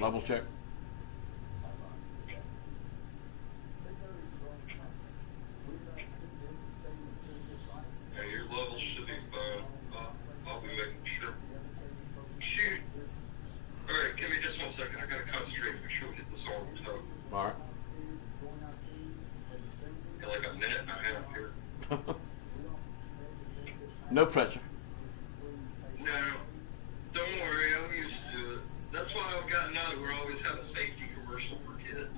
Level check. Yeah, your levels should be fine. I'll be making sure. Shoot. Alright, give me just 1 second. I gotta concentrate and make sure we hit this on top. All right. Got like a minute and a half here. No pressure. No, don't worry, I'm used to it. That's why I've gotten out of where I always have a safety commercial for kids.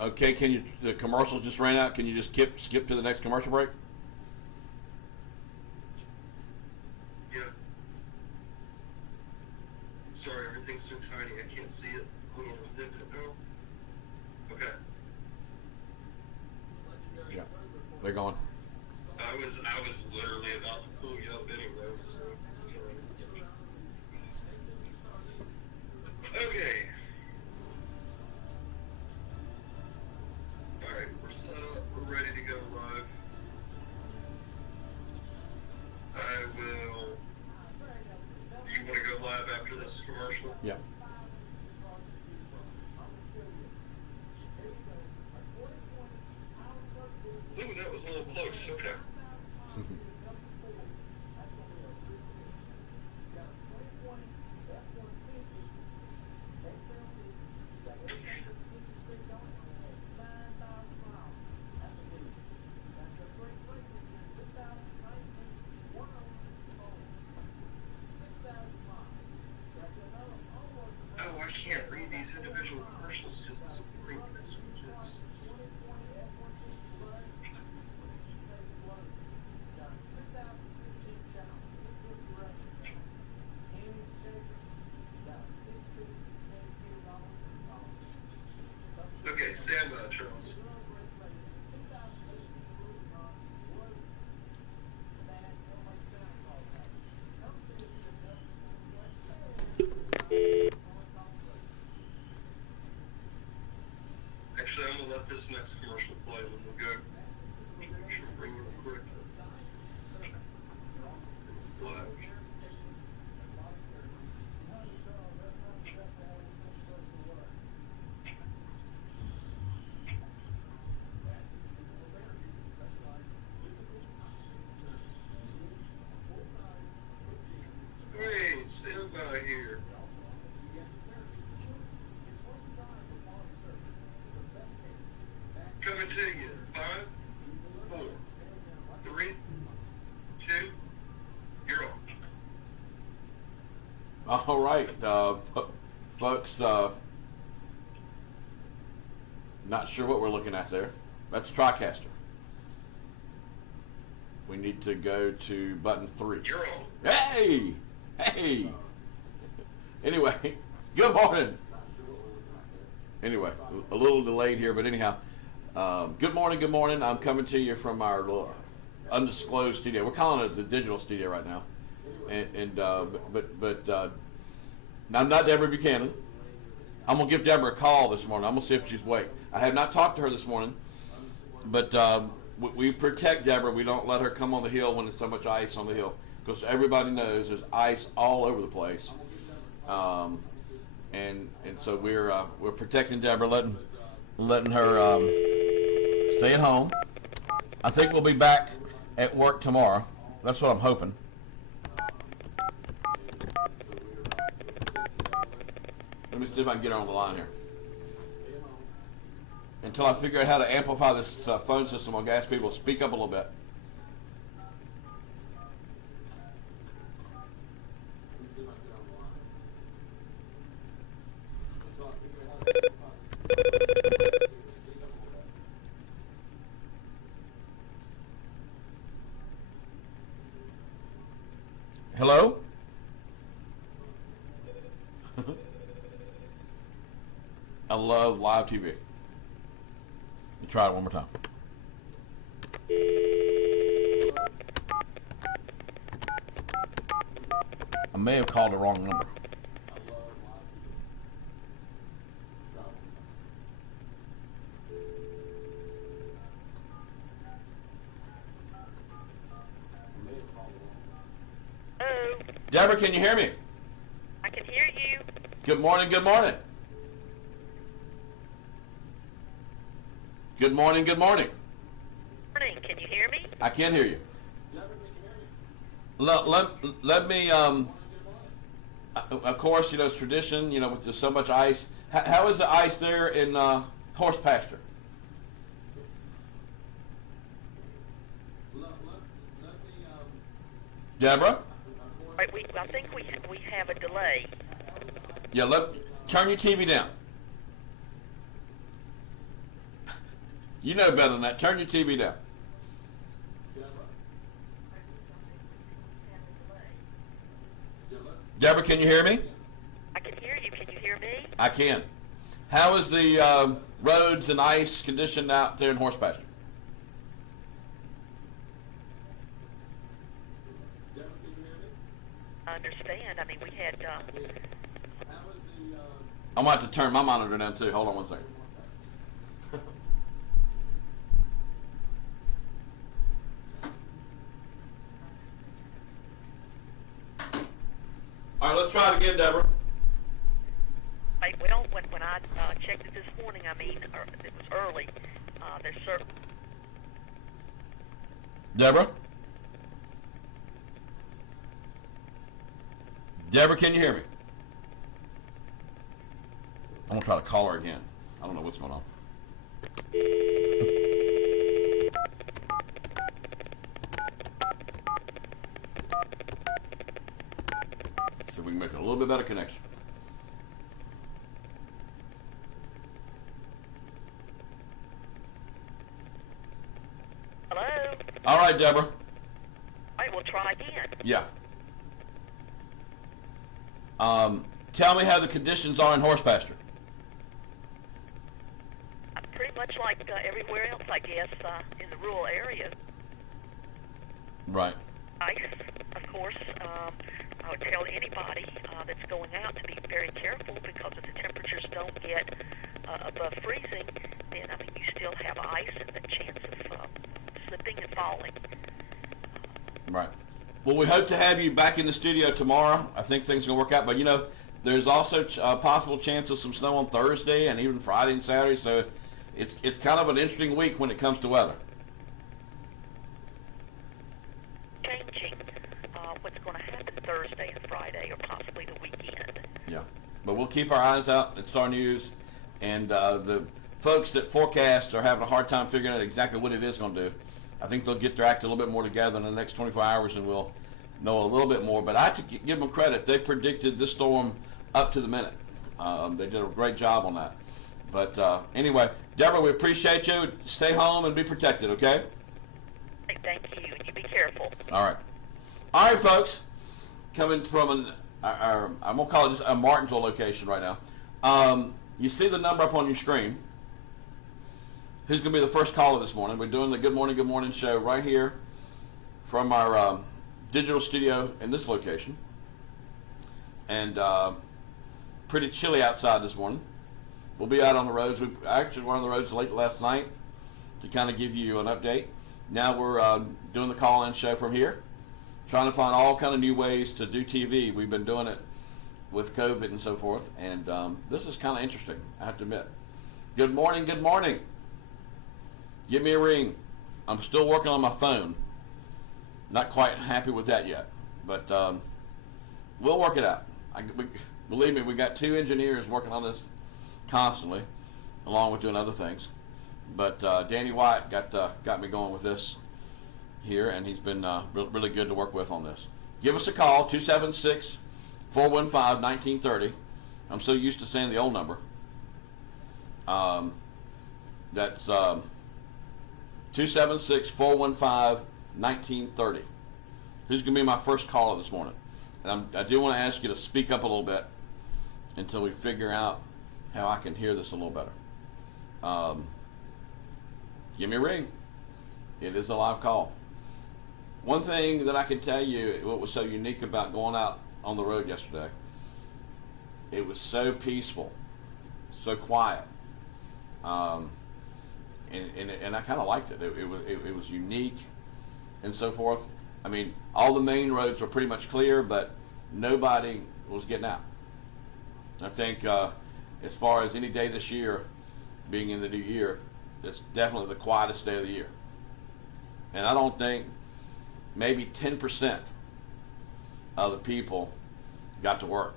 Okay, can you? The commercials just ran out. Can you just skip to the next commercial break? Yeah. Sorry, everything's so tiny, I can't see it. Hold on, did it now? Okay. Yeah, they're going. I was literally about to pull you up anyway, so. Okay. Alright, we're set up, we're ready to go live. I will. Do you want to go live after this commercial? Yeah. Ooh, that was a little close, okay. Oh, I can't read these individual commercials because it's a great messages. Okay, stand by, Charles. Actually, I'm gonna let this next commercial play and then we'll go. Make sure we bring it real quick. Live. Hey, stand by here. Coming to you. 5, 4, 3, 2, you're on. All right, folks. Not sure what we're looking at there. That's TriCaster. We need to go to button 3. You're on. Hey! Hey! Anyway, good morning. Anyway, a little delayed here, but anyhow, good morning, good morning. I'm coming to you from our undisclosed studio. We're calling it the digital studio right now. But I'm not Deborah Buchanan. I'm going to give Deborah a call this morning. I'm going to see if she's awake. I have not talked to her this morning, but we protect Deborah. We don't let her come on the hill when there's so much ice on the hill, because everybody knows there's ice all over the place. And so we're protecting Deborah, letting her stay at home. I think we'll be back at work tomorrow. That's what I'm hoping. Let me see if I can get her on the line here. Until I figure out how to amplify this phone system, I'll ask people to speak up a little bit. I love live TV. Let me try it one more time. I may have called the wrong number. Hello. Deborah, can you hear me? I can hear you. Good morning, good morning. Good morning, good morning. Morning. Can you hear me? I can hear you. Let me, of course, you know, it's tradition, you know, with so much ice. How is the ice there in horse pasture? Deborah? Right, I think we have a delay. Yeah, turn your TV down. You know better than that. Turn your TV down. Deborah, can you hear me? I can hear you. Can you hear me? I can. How is the roads and ice condition out there in horse pasture? I understand. I mean, we had. I'm going to have to turn my monitor down too. Hold on one second. All right, let's try it again, Deborah. Right, well, when I checked it this morning, I mean, it was early. There's certain. Deborah? Deborah, can you hear me? I'm going to try to call her again. I don't know what's going on. So we can make a little bit better connection. Hello. All right, Deborah. Right, we'll try again. Yeah. Tell me how the conditions are in horse pasture. Pretty much like everywhere else, I guess, in the rural areas. Right. Ice, of course. I would tell anybody that's going out to be very careful, because if the temperatures don't get above freezing, then I mean you still have ice and the chance of slipping and falling. Right. Well, we hope to have you back in the studio tomorrow. I think things are going to work out. But, you know, there's also a possible chance of some snow on Thursday and even Friday and Saturday. So it's kind of an interesting week when it comes to weather. Changing what's going to happen Thursday and Friday, or possibly the weekend. Yeah. But we'll keep our eyes out at Star News. And the folks that forecast are having a hard time figuring out exactly what it is going to do. I think they'll get their act a little bit more together in the next 24 hours, and we'll know a little bit more. But I have to give them credit. They predicted this storm up to the minute. They did a great job on that. But anyway, Deborah, we appreciate you. Stay home and be protected, okay? Hey, thank you, and you be careful. All right. All right, folks. Coming from I'm going to call it just a Martinsville location right now. You see the number up on your screen. Who's going to be the first caller this morning? We're doing the Good Morning show right here from our digital studio in this location. And pretty chilly outside this morning. We'll be out on the roads. We actually were on the roads late last night to kind of give you an update. Now we're doing the call-in show from here, trying to find all kind of new ways to do TV. We've been doing it with COVID and so forth, and this is kind of interesting, I have to admit. Good morning, good morning. Give me a ring. I'm still working on my phone. Not quite happy with that yet, but we'll work it out. Believe me, we got 2 engineers working on this constantly, along with doing other things. But Danny White got me going with this here, and he's been really good to work with on this. Give us a call, 276-415-1930. I'm so used to saying the old number. That's 276-415-1930. Who's going to be my first caller this morning? And I do want to ask you to speak up a little bit. until we figure out how I can hear this a little better. Give me a ring. It is a live call. One thing that I can tell you, what was so unique about going out on the road yesterday, it was so peaceful, so quiet, and I kind of liked it. It was unique, and so forth. I mean, all the main roads were pretty much clear, but nobody was getting out. I think as far as any day this year, being in the new year, it's definitely the quietest day of the year. And I don't think maybe 10% of the people got to work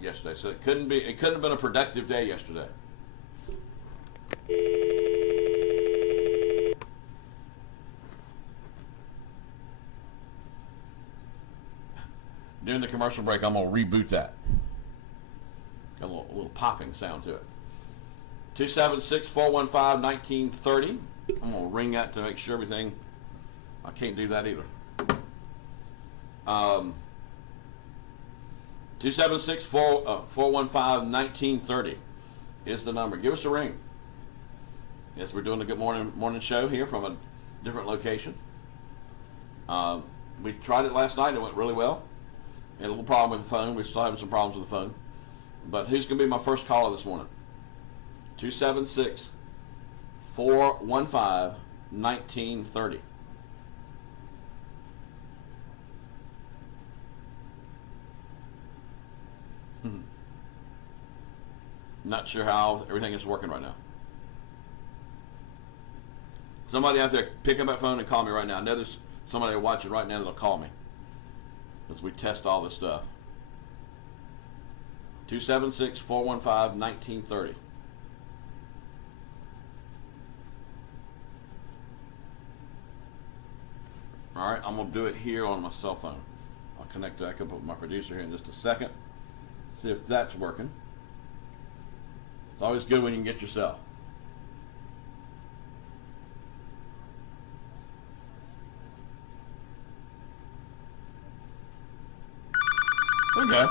yesterday. So it couldn't have been a productive day yesterday. During the commercial break, I'm going to reboot that. Got a little popping sound to it. 276-415-1930. I'm going to ring that to make sure everything. I can't do that either. 276-415-1930 is the number. Give us a ring. Yes, we're doing a good morning show here from a different location. We tried it last night. It went really well. Had a little problem with the phone. We're still having some problems with the phone. But who's going to be my first caller this morning? 276-415-1930. Not sure how everything is working right now. Somebody out there, pick up that phone and call me right now. I know there's somebody watching right now that'll call me as we test all this stuff. 276-415-1930. All right, I'm going to do it here on my cell phone. I'll connect back up with my producer here in just a second. See if that's working. It's always good when you can get yourself. Okay.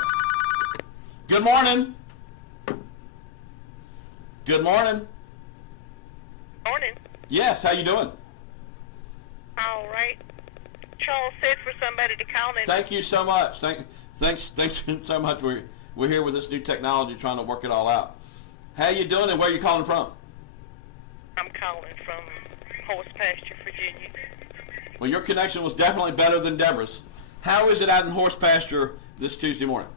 Good morning. Good morning. Morning. Yes, how you doing? All right. Charles said for somebody to call him. Thank you so much. Thanks so much. We're here with this new technology trying to work it all out. How you doing and where are you calling from? I'm calling from Horse Pasture, Virginia. Well, your connection was definitely better than Deborah's. How is it out in Horse Pasture this Tuesday morning?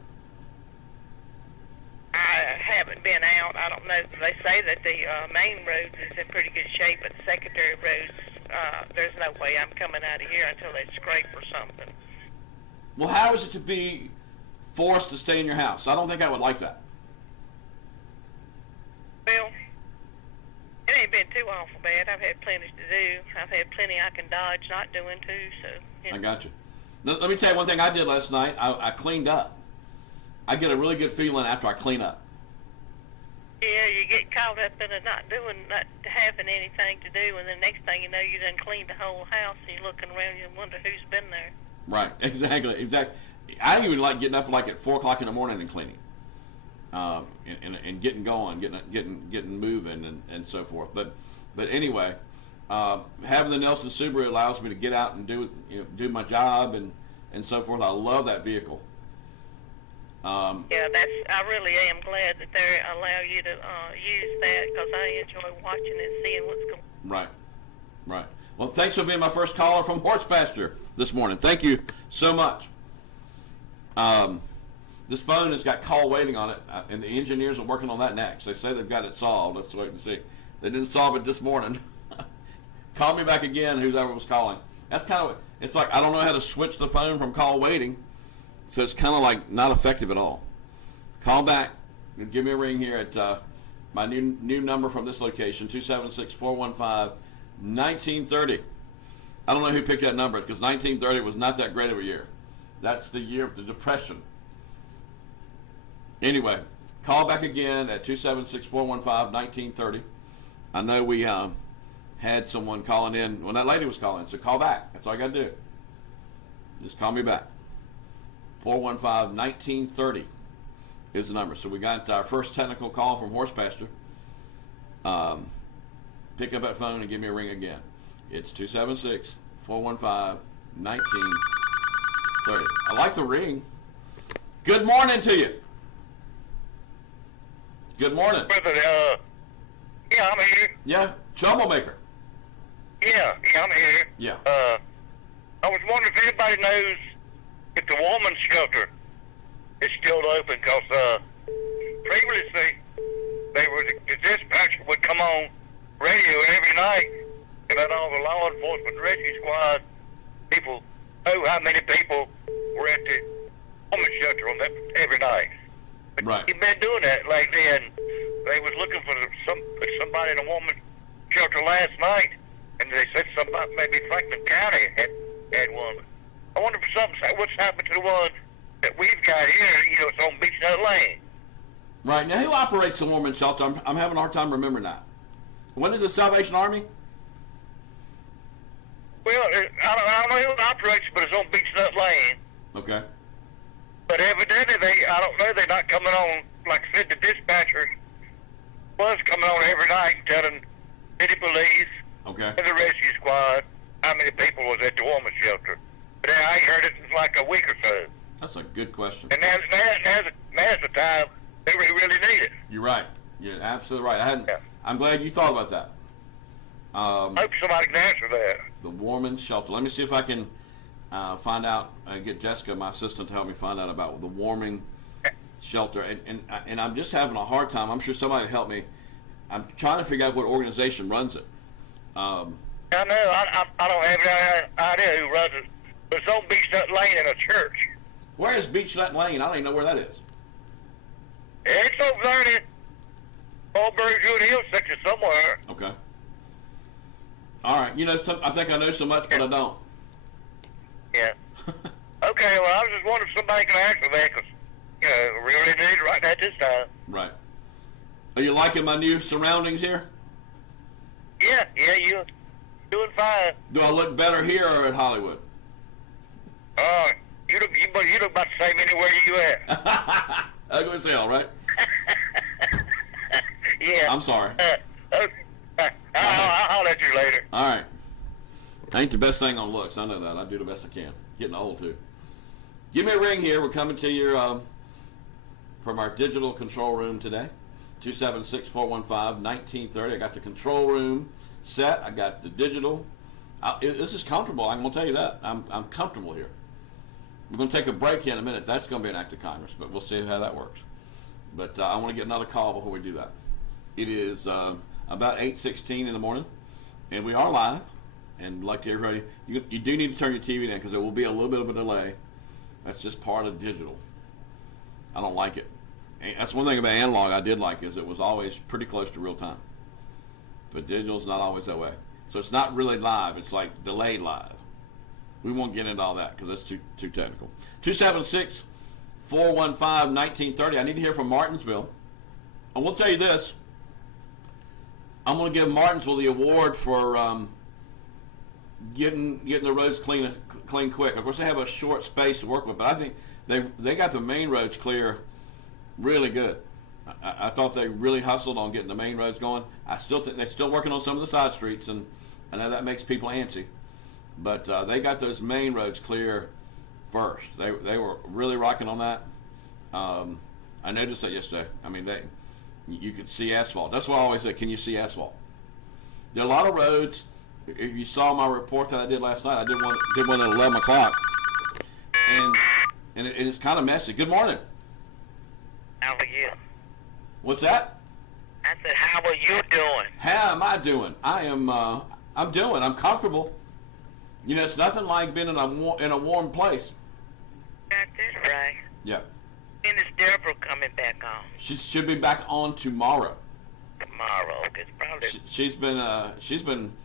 I haven't been out. I don't know. They say that the main roads is in pretty good shape, but the secondary roads, there's no way I'm coming out of here until they scrape or something. Well, how is it to be forced to stay in your house? I don't think I would like that. Well, it ain't been too awful bad. I've had plenty to do. I've had plenty I can dodge not doing too. So I got you. Let me tell you one thing I did last night. I cleaned up. I get a really good feeling after I clean up. Yeah, you get caught up in it not having anything to do, and the next thing you know, you done cleaned the whole house, and you're looking around and wonder who's been there. Right, exactly. I even like getting up like at 4 o'clock in the morning and cleaning, and getting going, getting moving, and so forth. But anyway, having the Nelson Subaru allows me to get out and do my job and so forth. I love that vehicle. Yeah, I really am glad that they allow you to use that, because I enjoy watching and seeing what's going on. Right. Well, thanks for being my first caller from Horse Pasture this morning. Thank you so much. This phone has got call waiting on it, and the engineers are working on that next. They say they've got it solved. Let's wait and see. They didn't solve it this morning. Call me back again, whoever was calling. That's kind of, it's like I don't know how to switch the phone from call waiting. So it's kind of like not effective at all. Call back and give me a ring here at my new number from this location, 276-415-1930. I don't know who picked that number because 1930 was not that great of a year. That's the year of the Depression. Anyway, call back again at 276-415-1930. I know we had someone calling in when that lady was calling, so call back. That's all I got to do. Just call me back. 415-1930 is the number. So we got our first technical call from Horse Pasture. Pick up that phone and give me a ring again. It's 276-415-1930. I like the ring. Good morning to you. Good morning. Brother, yeah, I'm here. Yeah, troublemaker. Yeah, I'm here. Yeah. I was wondering if anybody knows if the woman's shelter is still open, because previously the dispatcher would come on radio every night and let all the law enforcement rescue squad people know how many people were at the woman's shelter on that every night. But Right. he'd been doing that lately, and they was looking for somebody in a woman's shelter last night, and they said somebody, maybe Franklin County had one. I wonder if what's happened to the one that we've got here. You know, it's on Beach Nut Lane. Right. Now, who operates the woman's shelter? I'm having a hard time remembering that. When is the Salvation Army? Well, I don't know who operates, but it's on Beach Nut Lane. Okay. But evidently, I don't know, they're not coming on. Like I said, the dispatcher was coming on every night telling city police Okay. and the rescue squad how many people was at the woman's shelter. But I ain't heard it in like a week or so. That's a good question. And now's the time they really need it. You're right. You're absolutely right. I hadn't. Yeah. I'm glad you thought about that. Hope somebody can answer that. The woman's shelter. Let me see if I can find out. Get Jessica, my assistant, to help me find out about the warming shelter. And I'm just having a hard time. I'm sure somebody will help me. I'm trying to figure out what organization runs it. I know. I don't have any idea who runs it. But it's on Beach Nut Lane in a church. Where is Beachlet Lane? I don't even know where that is. It's over there in Mulberry Good Hill section somewhere. Okay. All right. You know, I think I know so much, but I don't. Yeah. Okay, well, I was just wondering if somebody can answer that, because, you know, we really need it right at this time. Right. Are you liking my new surroundings here? Yeah, you're doing fine. Do I look better here or at Hollywood? You look about the same anywhere you at. Ugly as hell, right? Yeah. I'm sorry. I'll let you later. All right. Ain't the best thing on looks. I know that. I do the best I can. Getting old, too. Give me a ring here. We're coming to you from our digital control room today. 276-415-1930. I got the control room set. I got the digital. This is comfortable. I'm going to tell you that. I'm comfortable here. We're going to take a break here in a minute. That's going to be an act of Congress, but we'll see how that works. But I want to get another call before we do that. It is about 8:16 in the morning, and we are live. And like to everybody, you do need to turn your TV down because there will be a little bit of a delay. That's just part of digital. I don't like it. And that's one thing about analog I did like, is it was always pretty close to real time. But digital's not always that way. So it's not really live. It's like delayed live. We won't get into all that because that's too technical. 276-415-1930. I need to hear from Martinsville. I will tell you this. I'm going to give Martinsville the award for getting the roads clean quick. Of course, they have a short space to work with, but I think they got the main roads clear really good. I thought they really hustled on getting the main roads going. I still think they're still working on some of the side streets, and I know that makes people antsy. But they got those main roads clear first. They were really rocking on that. I noticed that yesterday. I mean, you could see asphalt. That's why I always say, can you see asphalt? There are a lot of roads. If you saw my report that I did last night, I did one at 11 o'clock. And it's kind of messy. Good morning. How are you? What's that? I said, how are you doing? How am I doing? I'm doing. I'm comfortable. You know, it's nothing like being in a warm place. That's it, right. Yeah. When is Deborah coming back on? She should be back on tomorrow. Tomorrow. It's probably... She's been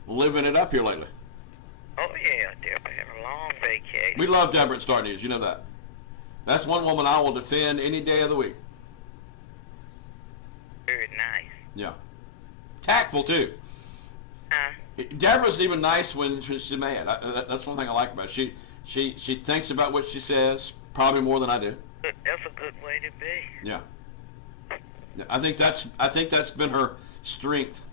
living it up here lately. Oh, yeah, Deborah had a long vacation. We love Deborah at Star News. You know that. That's one woman I will defend any day of the week. Very nice. Yeah. Tactful, too. Deborah's even nice when she's mad. That's one thing I like about her. She thinks about what she says, probably more than I do. That's a good way to be. Yeah. I think that's been her strength.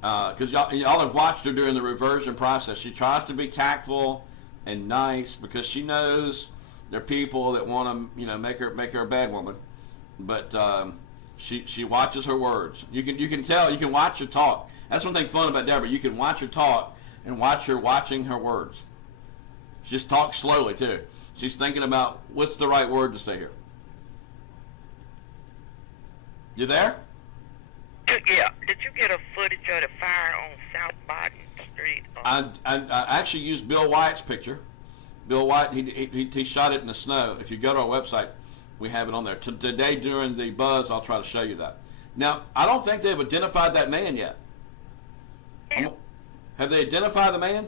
Because y'all have watched her during the reversion process. She tries to be tactful and nice because she knows there are people that want to, make her a bad woman. But she watches her words. You can tell. You can watch her talk. That's one thing fun about Deborah. You can watch her talk and watch her watching her words. She just talks slowly too. She's thinking about what's the right word to say here. You there? Yeah. Did you get a footage of the fire on South Barton Street? I actually used Bill Wyatt's picture. Bill Wyatt, he shot it in the snow. If you go to our website, we have it on there. Today during the buzz, I'll try to show you that. Now, I don't think they've identified that man yet. Yeah. Have they identified the man?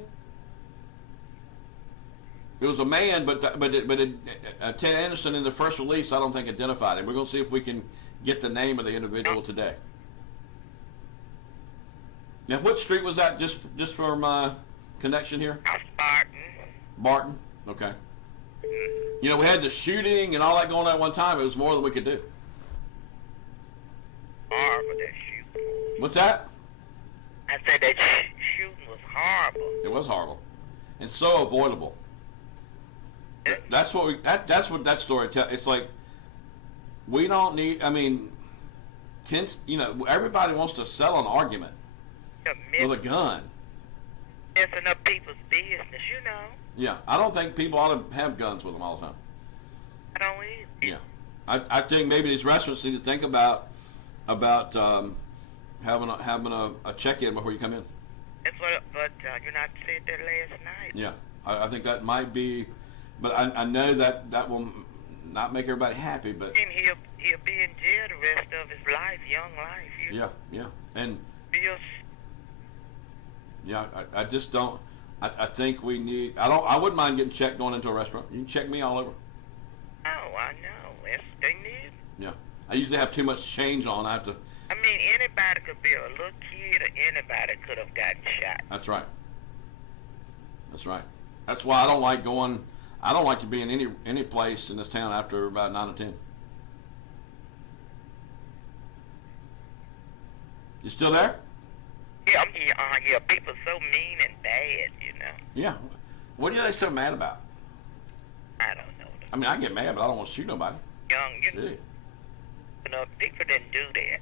It was a man, but Ted Anderson in the first release, I don't think identified him. We're going to see if we can get the name of the individual today. Now, what street was that? Just from connection here. South Barton. Barton. Okay. We had the shooting and all that going on at one time. It was more than we could do. Horrible, that shooting. What's that? I said that shooting was horrible. It was horrible, and so avoidable. That's what that's what that story tells. It's like we don't need. I mean, everybody wants to sell an argument with a gun. Messing up people's business, Yeah, I don't think people ought to have guns with them all the time. I don't either. Yeah, I think maybe these restaurants need to think about having a check-in before you come in. That's what, but you not said that last night. Yeah, I think that might be, but I know that will not make everybody happy. But And he'll be in jail the rest of his life, young life. Yeah, and Feels. yeah, I just don't. I think we need. I wouldn't mind getting checked going into a restaurant. You can check me all over. Oh, I know. They need. Yeah, I usually have too much change on. I have to. I mean, anybody could be a little kid, or anybody could have gotten shot. That's right. That's right. That's why I don't like going. I don't like to be in any place in this town after about 9 or 10. You still there? Yeah, yeah. People so mean and bad, Yeah. What are they so mad about? I don't know. I mean, I get mad, but I don't want to shoot nobody. Young, people didn't do that.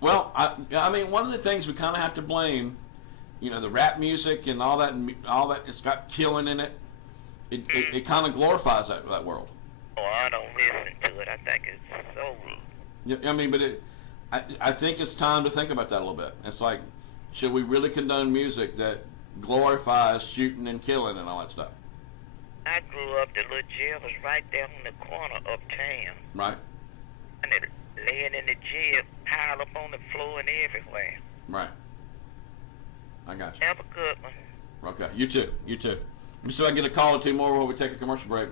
Well, I mean, one of the things we kind of have to blame, the rap music and all that, it's got killing in it. It kind of glorifies that world. Oh, I don't listen to it. I think it's so. Yeah, I mean, but I think it's time to think about that a little bit. It's like, should we really condone music that glorifies shooting and killing and all that stuff? I grew up, the little jail was right there on the corner uptown. Right. And it laying in the jail, piled up on the floor and everywhere. Right. I got you. Have a good one. Okay. You too. Let me see if I can get a call or two more while we take a commercial break.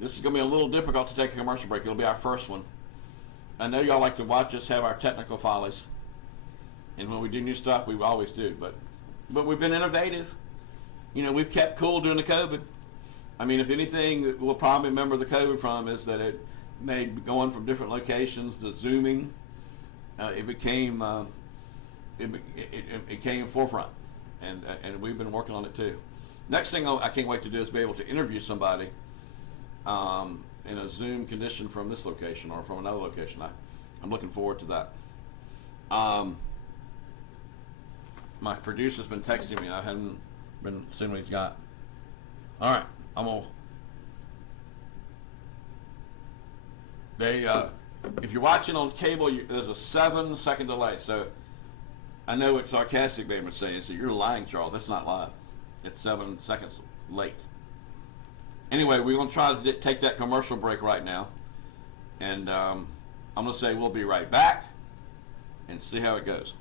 This is going to be a little difficult to take a commercial break. It'll be our first one. I know y'all like to watch us have our technical follies. And when we do new stuff, we always do. But we've been innovative. We've kept cool during the COVID. I mean, if anything that we'll probably remember the COVID from is that it made going from different locations to Zooming. It became it came forefront, and we've been working on it too. Next thing I can't wait to do is be able to interview somebody in a Zoom condition from this location or from another location. I'm looking forward to that. My producer's been texting me. I haven't been seeing what he's got. All right, I'm gonna. If you're watching on cable, there's a 7-second delay. So I know what sarcastic man was saying. So you're lying, Charles. That's not live. It's 7 seconds late. Anyway, we're gonna try to take that commercial break right now, and I'm gonna say we'll be right back and see how it goes.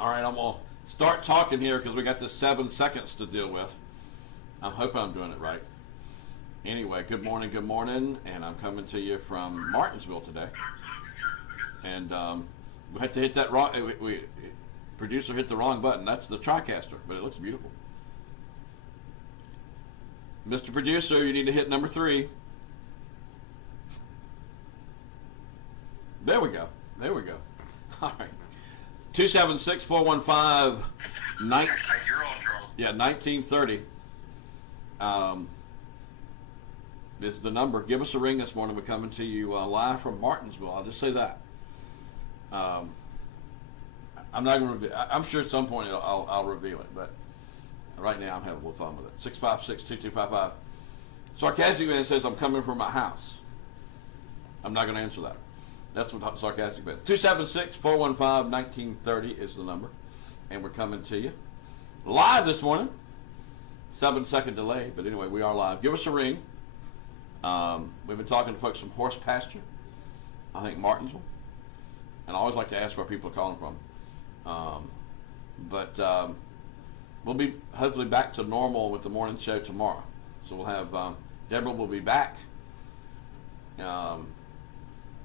All right, I'm going to start talking here because we got this 7 seconds to deal with. I'm hoping I'm doing it right. Anyway, good morning, and I'm coming to you from Martinsville today. And we had to hit that wrong. Producer hit the wrong button. That's the TriCaster, but it looks beautiful. Mr. Producer, you need to hit number 3. There we go. All right. 276-415-1930. Yeah, 1930. Is the number. Give us a ring this morning. We're coming to you live from Martinsville. I'll just say that. I'm not going to. I'm sure at some point I'll reveal it, but right now I'm having a little fun with it. 656-2255. Sarcastic Man says I'm coming from my house. I'm not going to answer that. That's what Sarcastic Man. 276-415-1930 is the number, and we're coming to you live this morning. 7-second delay, but anyway, we are live. Give us a ring. We've been talking to folks from Horse Pasture, I think Martinsville, and I always like to ask where people are calling from. But we'll be hopefully back to normal with the morning show tomorrow. So we'll have Deborah will be back,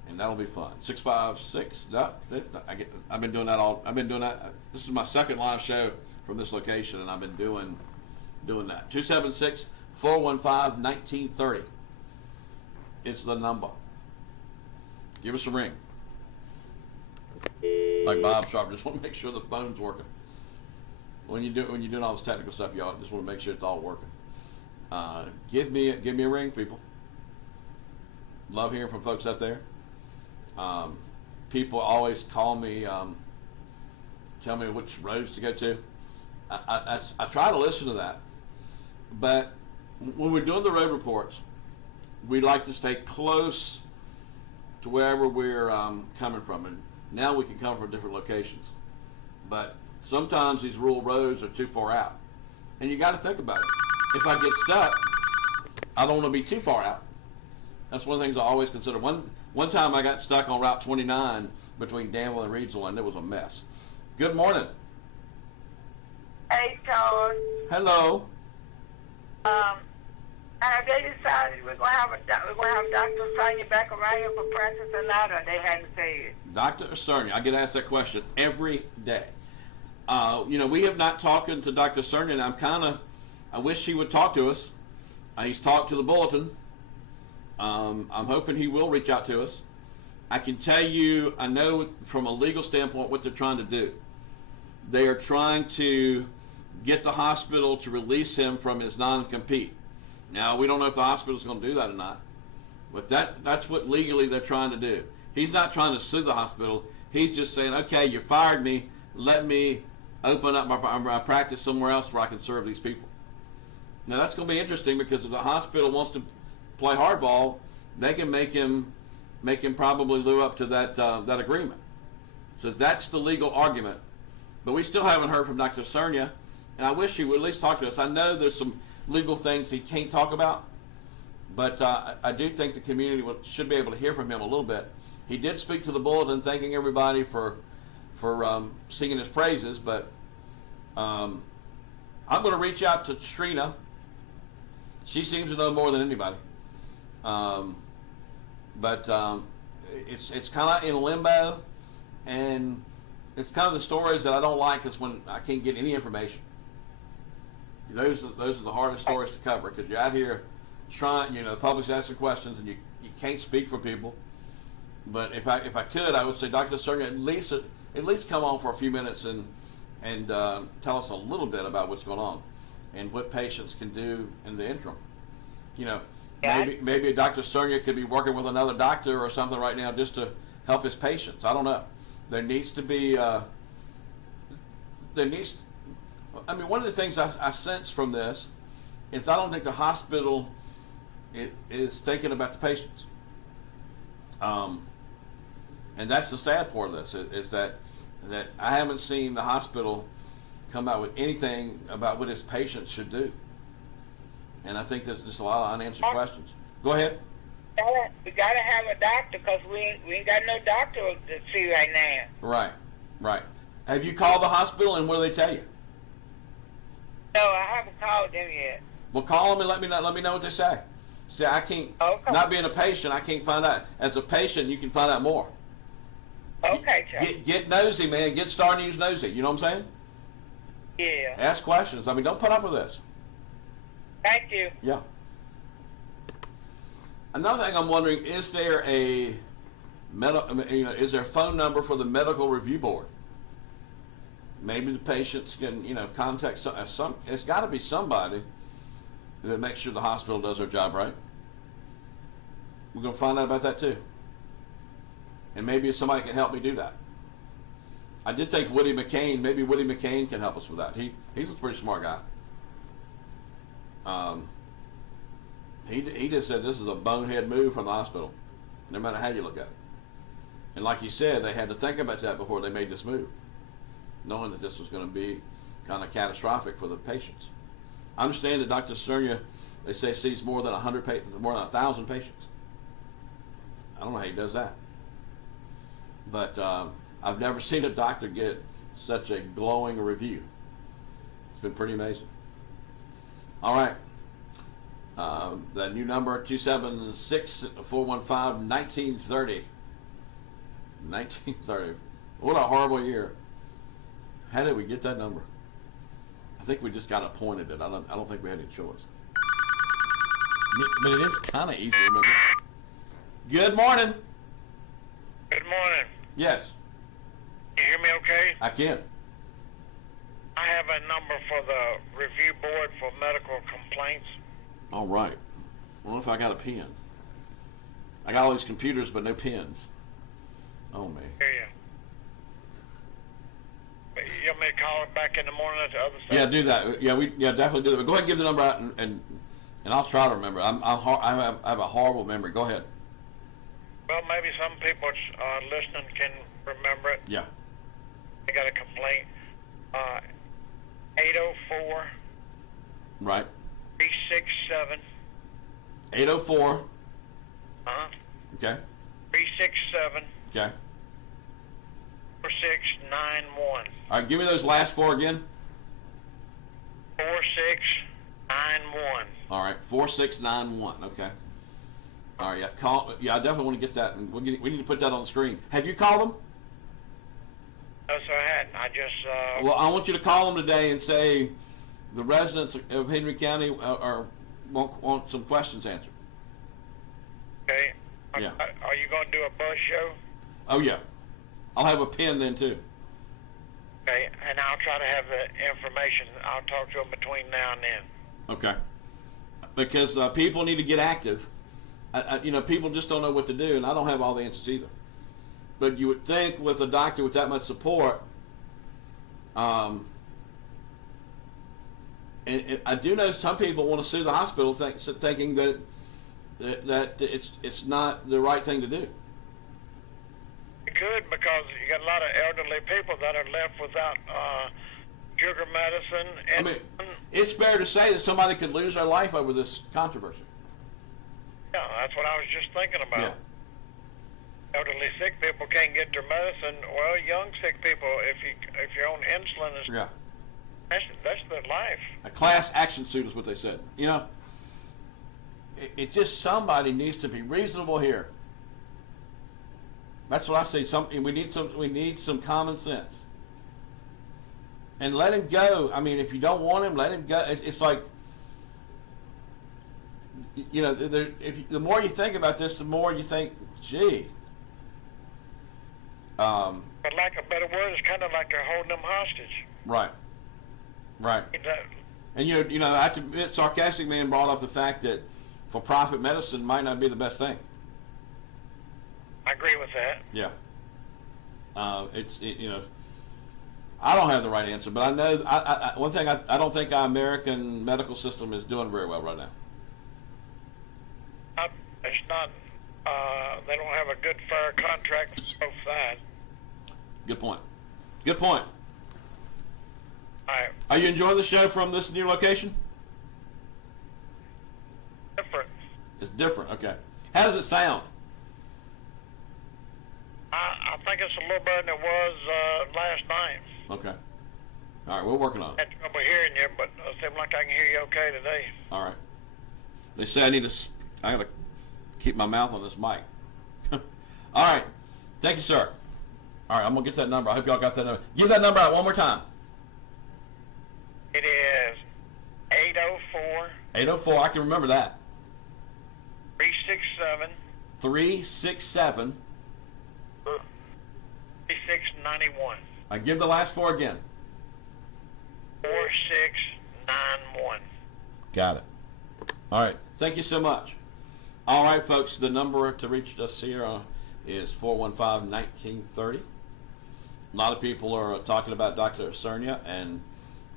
and that'll be fun. 656. I've been doing that all. I've been doing that. This is my second live show from this location, and I've been doing that. 276-415-1930. It's the number. Give us a ring. Like Bob Sharp, just want to make sure the phone's working. When you're doing all this technical stuff, y'all just want to make sure it's all working. Give me a ring, people. Love hearing from folks out there. People always call me, tell me which roads to go to. I try to listen to that, but when we're doing the road reports, we like to stay close to wherever we're coming from, and now we can come from different locations. But sometimes these rural roads are too far out, and you got to think about it. If I get stuck, I don't want to be too far out. That's one of the things I always consider. One time I got stuck on Route 29 between Danville and Reidsville, and it was a mess. Good morning. Hey, Todd. Hello. Have they decided we're gonna have Dr. Sonia back around here for practice or not, or they hadn't said it? Dr. Sonia, I get asked that question every day. We have not talked to Dr. Sonia, and I wish he would talk to us. He's talked to the bulletin. I'm hoping he will reach out to us. I can tell you, I know from a legal standpoint what they're trying to do. They are trying to get the hospital to release him from his non-compete. Now, we don't know if the hospital's going to do that or not, but that's what legally they're trying to do. He's not trying to sue the hospital. He's just saying, okay, you fired me. Let me open up my practice somewhere else where I can serve these people. Now, that's going to be interesting because if the hospital wants to play hardball, they can make him probably live up to that agreement. So that's the legal argument. But we still haven't heard from Dr. Cernia, and I wish he would at least talk to us. I know there's some legal things he can't talk about, but I do think the community should be able to hear from him a little bit. He did speak to the bulletin, thanking everybody for singing his praises, but I'm going to reach out to Trina. She seems to know more than anybody. But it's kind of in limbo, and it's kind of the stories that I don't like is when I can't get any information. Those are the hardest stories to cover because you're out here trying, the public's asking questions and you can't speak for people. But if I could, I would say, Dr. Cernia, at least come on for a few minutes and tell us a little bit about what's going on and what patients can do in the interim. Maybe Dr. Cernia could be working with another doctor or something right now just to help his patients. I don't know. There needs to be. One of the things I sense from this is I don't think the hospital is thinking about the patients. And that's the sad part of this is that I haven't seen the hospital come out with anything about what its patients should do. And I think there's just a lot of unanswered questions. Go ahead. We gotta have a doctor because we ain't got no doctor to see right now. Right. Have you called the hospital, and what do they tell you? No, I haven't called them yet. Well, call them and let me know what they say. See, I can't. Okay. Not being a patient, I can't find out. As a patient, you can find out more. Okay, Joe. Get nosy, man. Get Star News nosy. You know what I'm saying? Yeah. Ask questions. I mean, don't put up with this. Thank you. Yeah. Another thing I'm wondering: is there a is there a phone number for the medical review board? Maybe the patients can, contact some. It's got to be somebody that makes sure the hospital does their job right. We're going to find out about that too. And maybe somebody can help me do that. I did think Woody McCain. Maybe Woody McCain can help us with that. He's a pretty smart guy. He just said this is a bonehead move from the hospital, no matter how you look at it. And like he said, they had to think about that before they made this move, knowing that this was going to be kind of catastrophic for the patients. I understand that Dr. Cernia, they say, sees more than 1,000 patients. I don't know how he does that. But I've never seen a doctor get such a glowing review. It's been pretty amazing. All right. The new number, 276-415-1930. 1930. What a horrible year. How did we get that number? I think we just got appointed it. I don't think we had any choice. But it is kind of easy to remember. Good morning. Good morning. Yes, You hear me okay? I can. I have a number for the review board for medical complaints. All right. I wonder if I got a pen. I got all these computers, but no pens. Oh, man. Hear you. But you want me to call it back in the morning at the other side? Yeah, do that. Yeah, definitely do that. But go ahead and give the number out, and I'll try to remember. I have a horrible memory. Go ahead. Well, maybe some people listening can remember it. Yeah. I got a complaint. 804 Right. 367. 804. Okay. 367 Okay. 4691. All right. Give me those last four again. 4691. All right. 4691. Okay. All right. Yeah. I definitely want to get that, and we need to put that on the screen. Have you called them? No, sir, I hadn't. I just. Well, I want you to call them today and say the residents of Henry County want some questions answered. Okay. Yeah. Are you going to do a bus show? Oh, yeah. I'll have a pen then, too. Okay, and I'll try to have the information. I'll talk to them between now and then. Okay. Because people need to get active. People just don't know what to do, and I don't have all the answers either. But you would think with a doctor with that much support, and I do know some people want to sue the hospital thinking that it's not the right thing to do. It could, because you got a lot of elderly people that are left without sugar medicine. And, it's fair to say that somebody could lose their life over this controversy. yeah, that's what I was just thinking about. Yeah. Elderly sick people can't get their medicine. Well, young sick people, if you're on insulin, Yeah. that's their life. A class action suit is what they said. It just, somebody needs to be reasonable here. That's what I say. We need some common sense. And let him go. I mean, if you don't want him, let him go. It's like, the more you think about this, the more you think, gee. For lack of a better word, it's kind of like they're holding them hostage. Right. And I have to admit, Sarcastic Man brought up the fact that for-profit medicine might not be the best thing. I agree with that. Yeah. I don't have the right answer, but I know one thing. I don't think our American medical system is doing very well right now. It's not. They don't have a good, fair contract for both sides. Good point. Good point. All right. Are you enjoying the show from this new location? Different. It's different. Okay. How does it sound? I think it's a little better than it was last night. Okay. All right, we're working on I it. had trouble hearing you, but it seems like I can hear you okay today. All right. They say I got to keep my mouth on this mic. All right. Thank you, sir. All right, I'm going to get that number. I hope y'all got that number. Give that number out one more time. It is 804 804. I can remember that. 367 367. 3691. I give the last four again. 4691. Got it. All right. Thank you so much. All right, folks. The number to reach us here is 415-1930. A lot of people are talking about Dr. Cernia and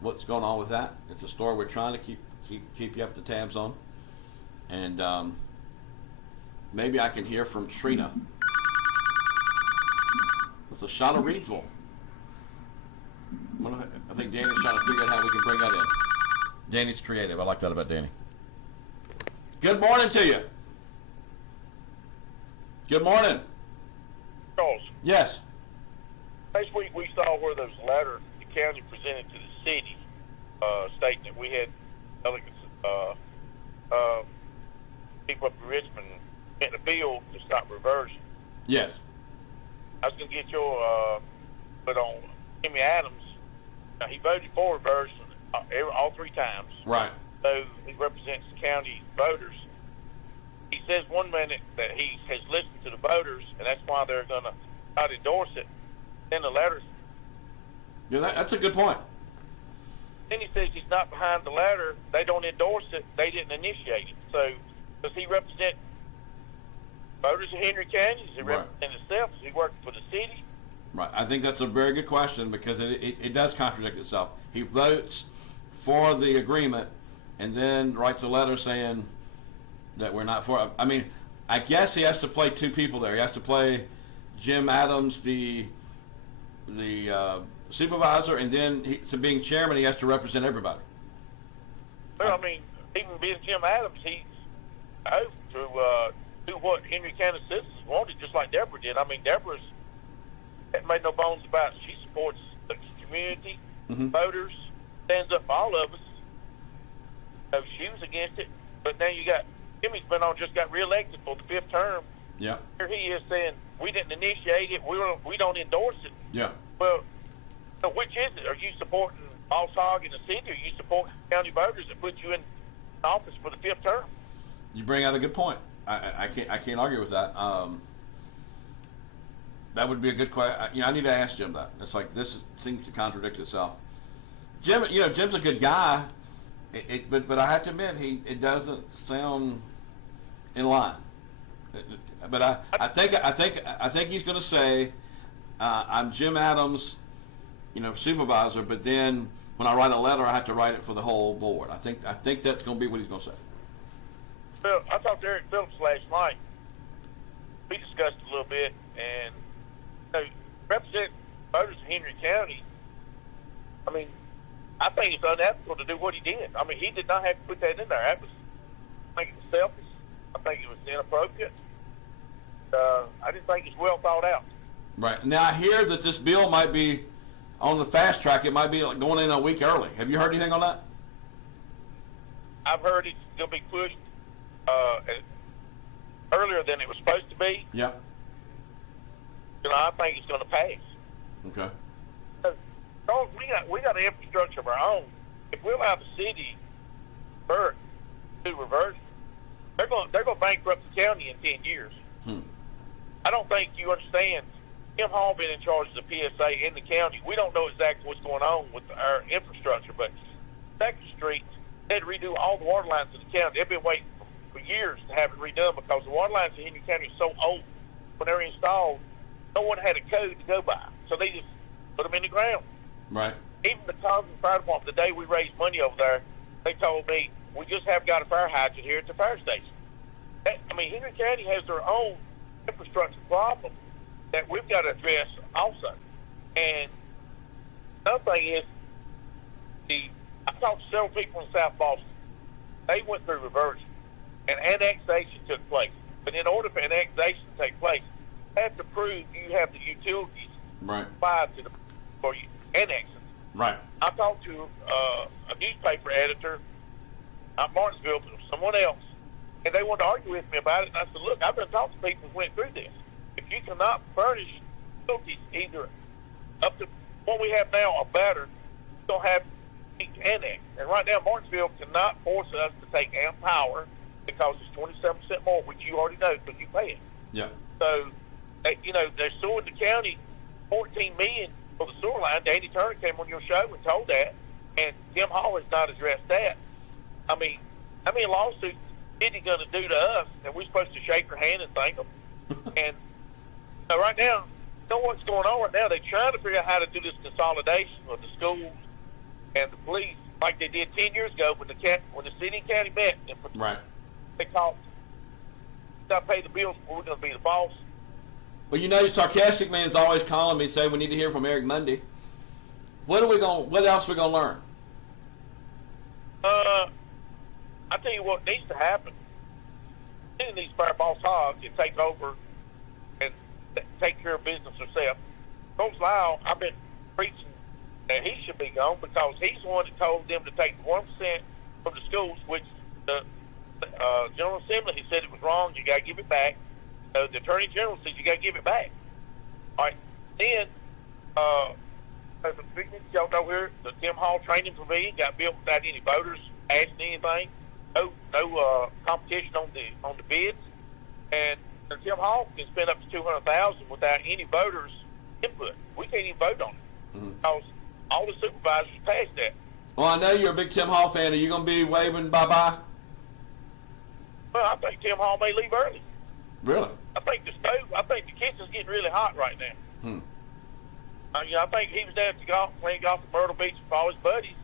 what's going on with that. It's a story we're trying to keep you up to tabs on. And maybe I can hear from Trina. It's a shot of Reedsville. I think Danny's trying to figure out how we can bring that in. Danny's creative. I like that about Danny. Good morning to you. Good morning. Charles, Yes. last week we saw where those letters the county presented to the city, stating that we had delegates, people up in Richmond getting a bill to stop reversion. Yes. I was going to get your put on Jimmy Adams. Now, he voted for reversion all three times. Right. So he represents the county voters. He says one minute that he has listened to the voters, and that's why they're going to not endorse it. Then the letters. Yeah, that's a good point. Then he says he's not behind the letter. They don't endorse it. They didn't initiate it. So does he represent voters of Henry County? Does he represent himself? Is he working for the city? Right. I think that's a very good question because it does contradict itself. He votes for the agreement and then writes a letter saying that we're not for it. I mean, I guess he has to play two people there. He has to play Jim Adams, the supervisor, and then to being chairman, he has to represent everybody. Well, I mean, even being Jim Adams, he's open to do what Henry County citizens wanted, just like Deborah did. I mean, Deborah's made no bones about it. She supports the community, voters, stands up for all of us. So she was against it, but now you got Jimmy's just got reelected for the fifth term. Yeah. Here he is saying we didn't initiate it, we don't endorse it. Yeah. Well, so which is it? Are you supporting Boss Hogg in the city, or are you supporting county voters that put you in office for the fifth term? You bring out a good point. I can't argue with that. That would be a good question. I need to ask Jim that. It's like this seems to contradict itself. Jim, Jim's a good guy, but I have to admit it doesn't sound in line. But I think he's going to say I'm Jim Adams, supervisor. But then when I write a letter, I have to write it for the whole board. I think that's going to be what he's going to say. Well, I talked to Eric Phillips last night. We discussed a little bit, and represent voters of Henry County. I mean, I think it's unethical to do what he did. I mean, he did not have to put that in there. I think it was selfish. I think it was inappropriate. I just think it's well thought out. Right. Now, I hear that this bill might be on the fast track. It might be going in a week early. Have you heard anything on that? I've heard it's going to be pushed earlier than it was supposed to be. Yeah. I think it's going to pass. Okay. We got an infrastructure of our own. If we allow the city to do reversion, they're going to bankrupt the county in 10 years. I don't think you understand. Tim Hall been in charge of the PSA in the county. We don't know exactly what's going on with our infrastructure, but 2nd Street, they had to redo all the water lines in the county. They've been waiting for years to have it redone because the water lines in Henry County are so old. When they were installed, no one had a code to go by, so they just put them in the ground. Right. Even the Thompson Fire Department, the day we raised money over there, they told me, we just have got a fire hydrant here at the fire station. Henry County has their own infrastructure problem that we've got to address also. And another thing is, I talked to several people in South Boston. They went through reversion, and annexation took place. But in order for annexation to take place, you have to prove you have the utilities right applied to for you. annexing. Right. I talked to a newspaper editor, not Martinsville, but someone else, and they wanted to argue with me about it. And I said, look, I've been talking to people who went through this. If you cannot furnish facilities either up to what we have now or better, you'll have to annex. And right now, Martinsville cannot force us to take amp power because it's 27% more, which you already know because you pay it. Yeah. So, they're suing the county $14 million for the sewer line. Danny Turner came on your show and told that, and Tim Hall has not addressed that. I mean, how many lawsuits is he going to do to us, and we're supposed to shake our hand and thank him? And right now, you know what's going on right now? They're trying to figure out how to do this consolidation of the schools and the police, like they did 10 years ago when the city and county met. And Right. they called, "Got to pay the bills, or we're going to be the boss." Well, sarcastic man's always calling me saying we need to hear from Eric Monday. What else are we gonna learn? I tell you what needs to happen. These fair boss hogs and take over and take care of business herself. Coach Lyle, I've been preaching that he should be gone because he's the one that told them to take 1% from the schools, which the General Assembly, he said it was wrong. You got to give it back. The Attorney General said you got to give it back. All right. Then, as a picnic, y'all know here, the Tim Hall Training Pavilion got built without any voters asking anything. No competition on the bids, and Tim Hall can spend up to $200,000 without any voters' input. We can't even vote on it because all the supervisors passed that. Well, I know you're a big Tim Hall fan. Are you going to be waving bye-bye? Well, I think Tim Hall may leave early. Really? I think the kitchen's getting really hot right now. I think he was down at playing golf at Myrtle Beach with all his buddies.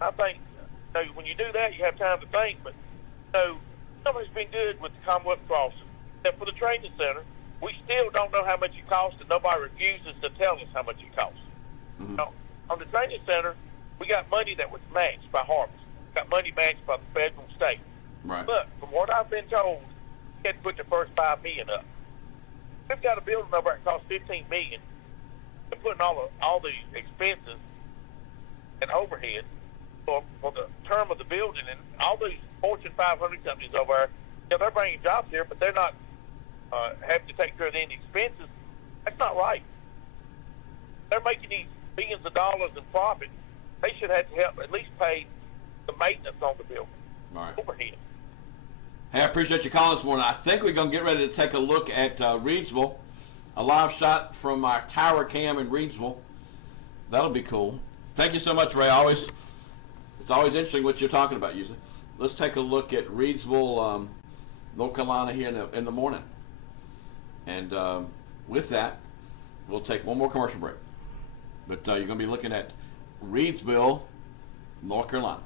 I think when you do that, you have time to think. But somebody's been good with the Commonwealth Crossing, except for the training center. We still don't know how much it costs, and nobody refuses to tell us how much it costs. On the training center, we got money that was matched by Harvest. We got money matched by the federal and state. Right. But from what I've been told, we had to put the first $5 million up. We've got a building over that costs $15 million. They're putting all the expenses and overhead for the term of the building, and all these Fortune 500 companies over there, they're bringing jobs here, but they're not having to take care of any expenses. That's not right. They're making these billions of dollars in profit. They should have to help at least pay the maintenance on the building. All right. Overhead. Hey, I appreciate your call this morning. I think we're going to get ready to take a look at Reedsville, a live shot from our tower cam in Reedsville. That'll be cool. Thank you so much, Ray. It's always interesting what you're talking about usually. Let's take a look at Reedsville, North Carolina here in the morning. And with that, we'll take one more commercial break. But you're going to be looking at Reedsville, North Carolina.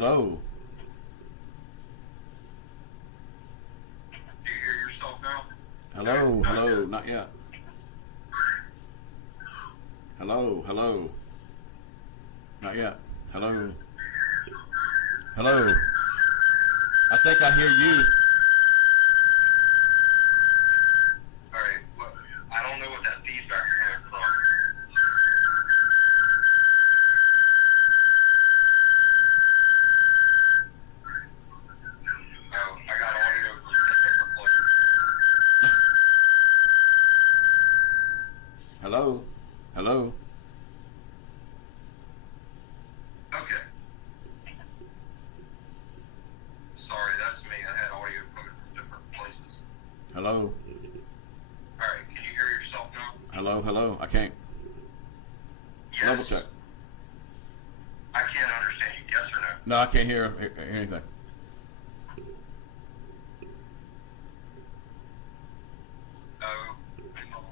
Hello. Do you hear yourself now? Hello. Hello. Not yet. Hello. Hello. Not yet. Hello. Hello. I think I hear you. All right. Well, I don't know what that feedback's coming from. I got audio from different places. Hello. Hello. Okay. Sorry, that's me. I had audio coming from different places. Hello. All right. Can you hear yourself now? Hello. Hello. I can't. Yes. Double check. I can't understand you. Yes or no? No, I can't hear anything. No. Hang on.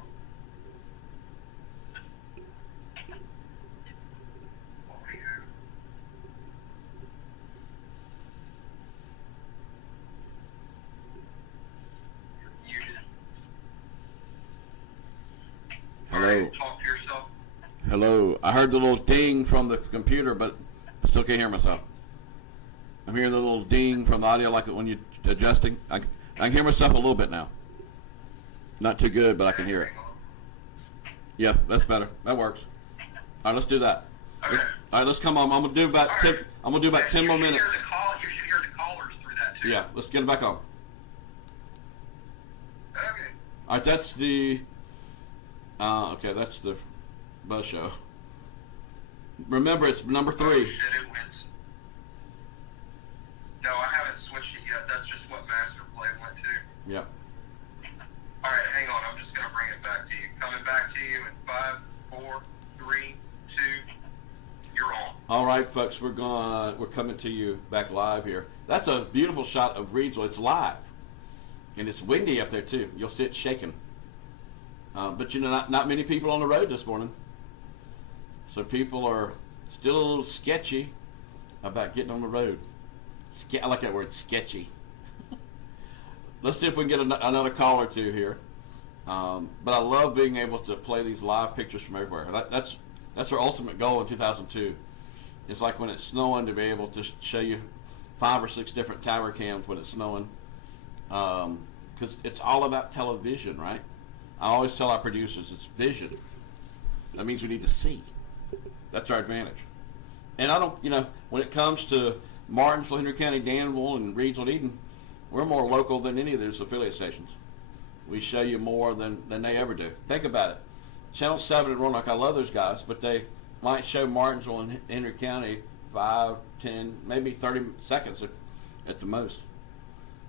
Audio. You're muted. All Hello. right, talk to yourself. Hello. I heard the little ding from the computer, but I still can't hear myself. I'm hearing the little ding from the audio, like when you're adjusting. I can hear myself a little bit now. Not too good, but I can hear it. Hang on. Yeah, that's better. That works. All right, let's do that. Okay. All right, let's come on. I'm gonna do about All 10. right. I'm gonna do about 10 more minutes. You should hear the callers through that too. Yeah, let's get it back on. Okay. All right, that's the. Okay, that's the Buzz Show. Remember, it's number 3. Oh, shit, it went. No, I haven't switched it yet. That's just what Master Play went to. Yeah. All right, hang on. I'm just gonna bring it back to you. Coming back to you in 5, 4, 3, 2. You're on. All right, folks, we're coming to you back live here. That's a beautiful shot of Reedsville. It's live, and it's windy up there too. You'll see it shaking. But you know, not many people on the road this morning, so people are still a little sketchy about getting on the road. I like that word, sketchy. Let's see if we can get another call or two here. But I love being able to play these live pictures from everywhere. That's our ultimate goal in 2002. It's like when it's snowing to be able to show you 5 or 6 different tower cams when it's snowing. Because it's all about television, right? I always tell our producers it's vision. That means we need to see. That's our advantage. And I don't, when it comes to Martinsville, Henry County, Danville, and Reedsville, Eden, we're more local than any of those affiliate stations. We show you more than they ever do. Think about it. Channel 7 and Roark, I love those guys, but they might show Martinsville and Henry County 5, 10, maybe 30 seconds at the most.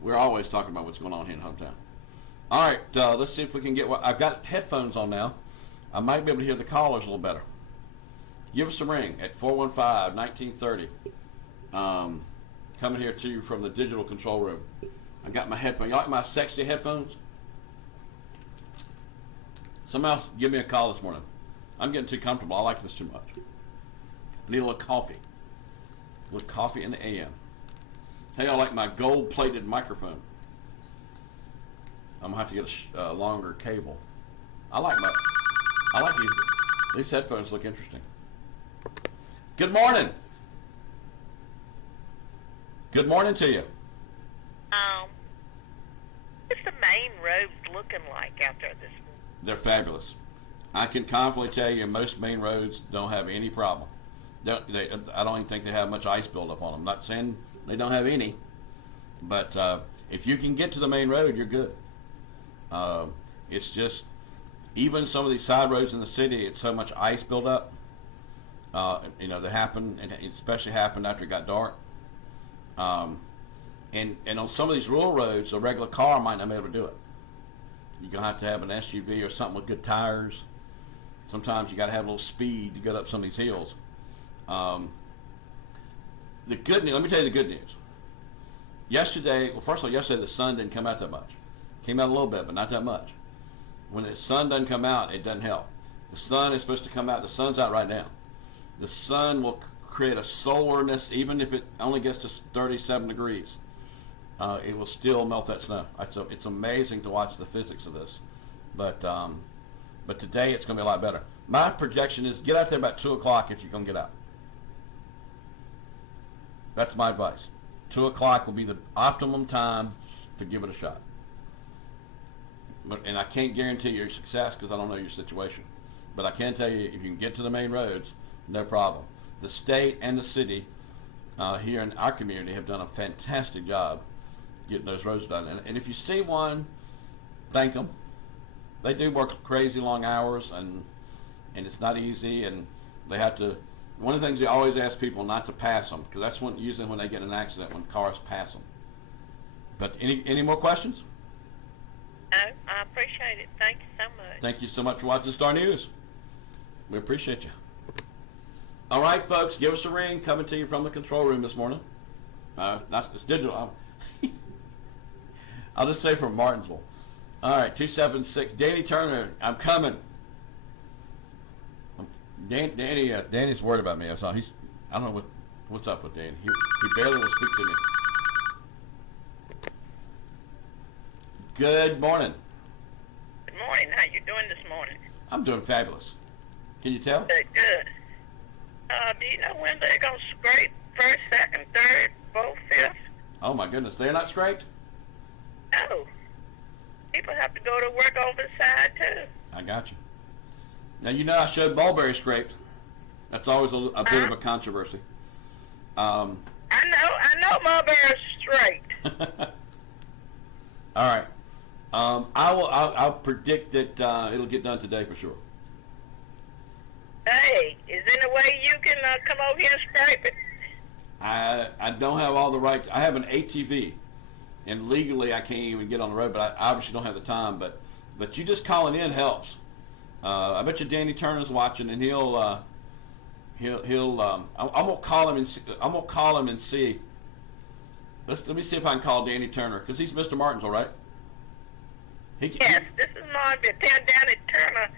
We're always talking about what's going on here in hometown. All right, let's see if we can get I've got headphones on now. I might be able to hear the callers a little better. Give us a ring at 415-1930. Coming here to you from the digital control room. I got my headphones. You like my sexy headphones? Somebody else give me a call this morning. I'm getting too comfortable. I like this too much. I need a little coffee. A little coffee in the AM. Hey, I like my gold-plated microphone. I'm gonna have to get a longer cable. I like these headphones. Look interesting. Good morning. Good morning to you. What's the main roads looking like out there this morning? They're fabulous. I can confidently tell you most main roads don't have any problem. I don't even think they have much ice buildup on them. I'm not saying they don't have any, but if you can get to the main road, you're good. It's just, even some of these side roads in the city, it's so much ice buildup. They happen, and it especially happened after it got dark. And on some of these rural roads, a regular car might not be able to do it. You're going to have an SUV or something with good tires. Sometimes you got to have a little speed to get up some of these hills. The good news, let me tell you the good news. Yesterday the sun didn't come out that much. It came out a little bit, but not that much. When the sun doesn't come out, it doesn't help. The sun is supposed to come out. The sun's out right now. The sun will create a solarness, even if it only gets to 37 degrees. It will still melt that snow. It's amazing to watch the physics of this. But today it's going to be a lot better. My projection is get out there about 2 o'clock if you're going to get out. That's my advice. 2 o'clock will be the optimum time to give it a shot. And I can't guarantee your success because I don't know your situation. But I can tell you, if you can get to the main roads, no problem. The state and the city here in our community have done a fantastic job getting those roads done. And if you see one, thank them. They do work crazy long hours, and it's not easy, and they have to. One of the things they always ask people not to pass them, because that's usually when they get in an accident, when cars pass them. But any more questions? No, I appreciate it. Thank you so much. Thank you so much for watching Star News. We appreciate you. All right, folks, give us a ring. Coming to you from the control room this morning. It's digital. I'll just say from Martinsville. All right, 276. Danny Turner, I'm coming. Danny's worried about me. I don't know what's up with Danny. He barely will speak to me. Good morning. Good morning. How you doing this morning? I'm doing fabulous. Can you tell? Good. Do you know when they're going to scrape first, second, third, fourth, fifth? Oh, my goodness. They're not scraped? No. People have to go to work over the side, too. I got you. Now, you know I showed Mulberry scraped. That's always a bit of a controversy. I know Mulberry's straight. All right. I'll predict that it'll get done today for sure. Hey, is there any way you can come over here and scrape it? I don't have all the rights. I have an ATV, and legally I can't even get on the road, but I obviously don't have the time. But you just calling in helps. I bet you Danny Turner's watching, and he'll I'm gonna call him and see. Let me see if I can call Danny Turner, because he's Mr. Martinsville, right? Yes, this is Marvin. Tell Danny Turner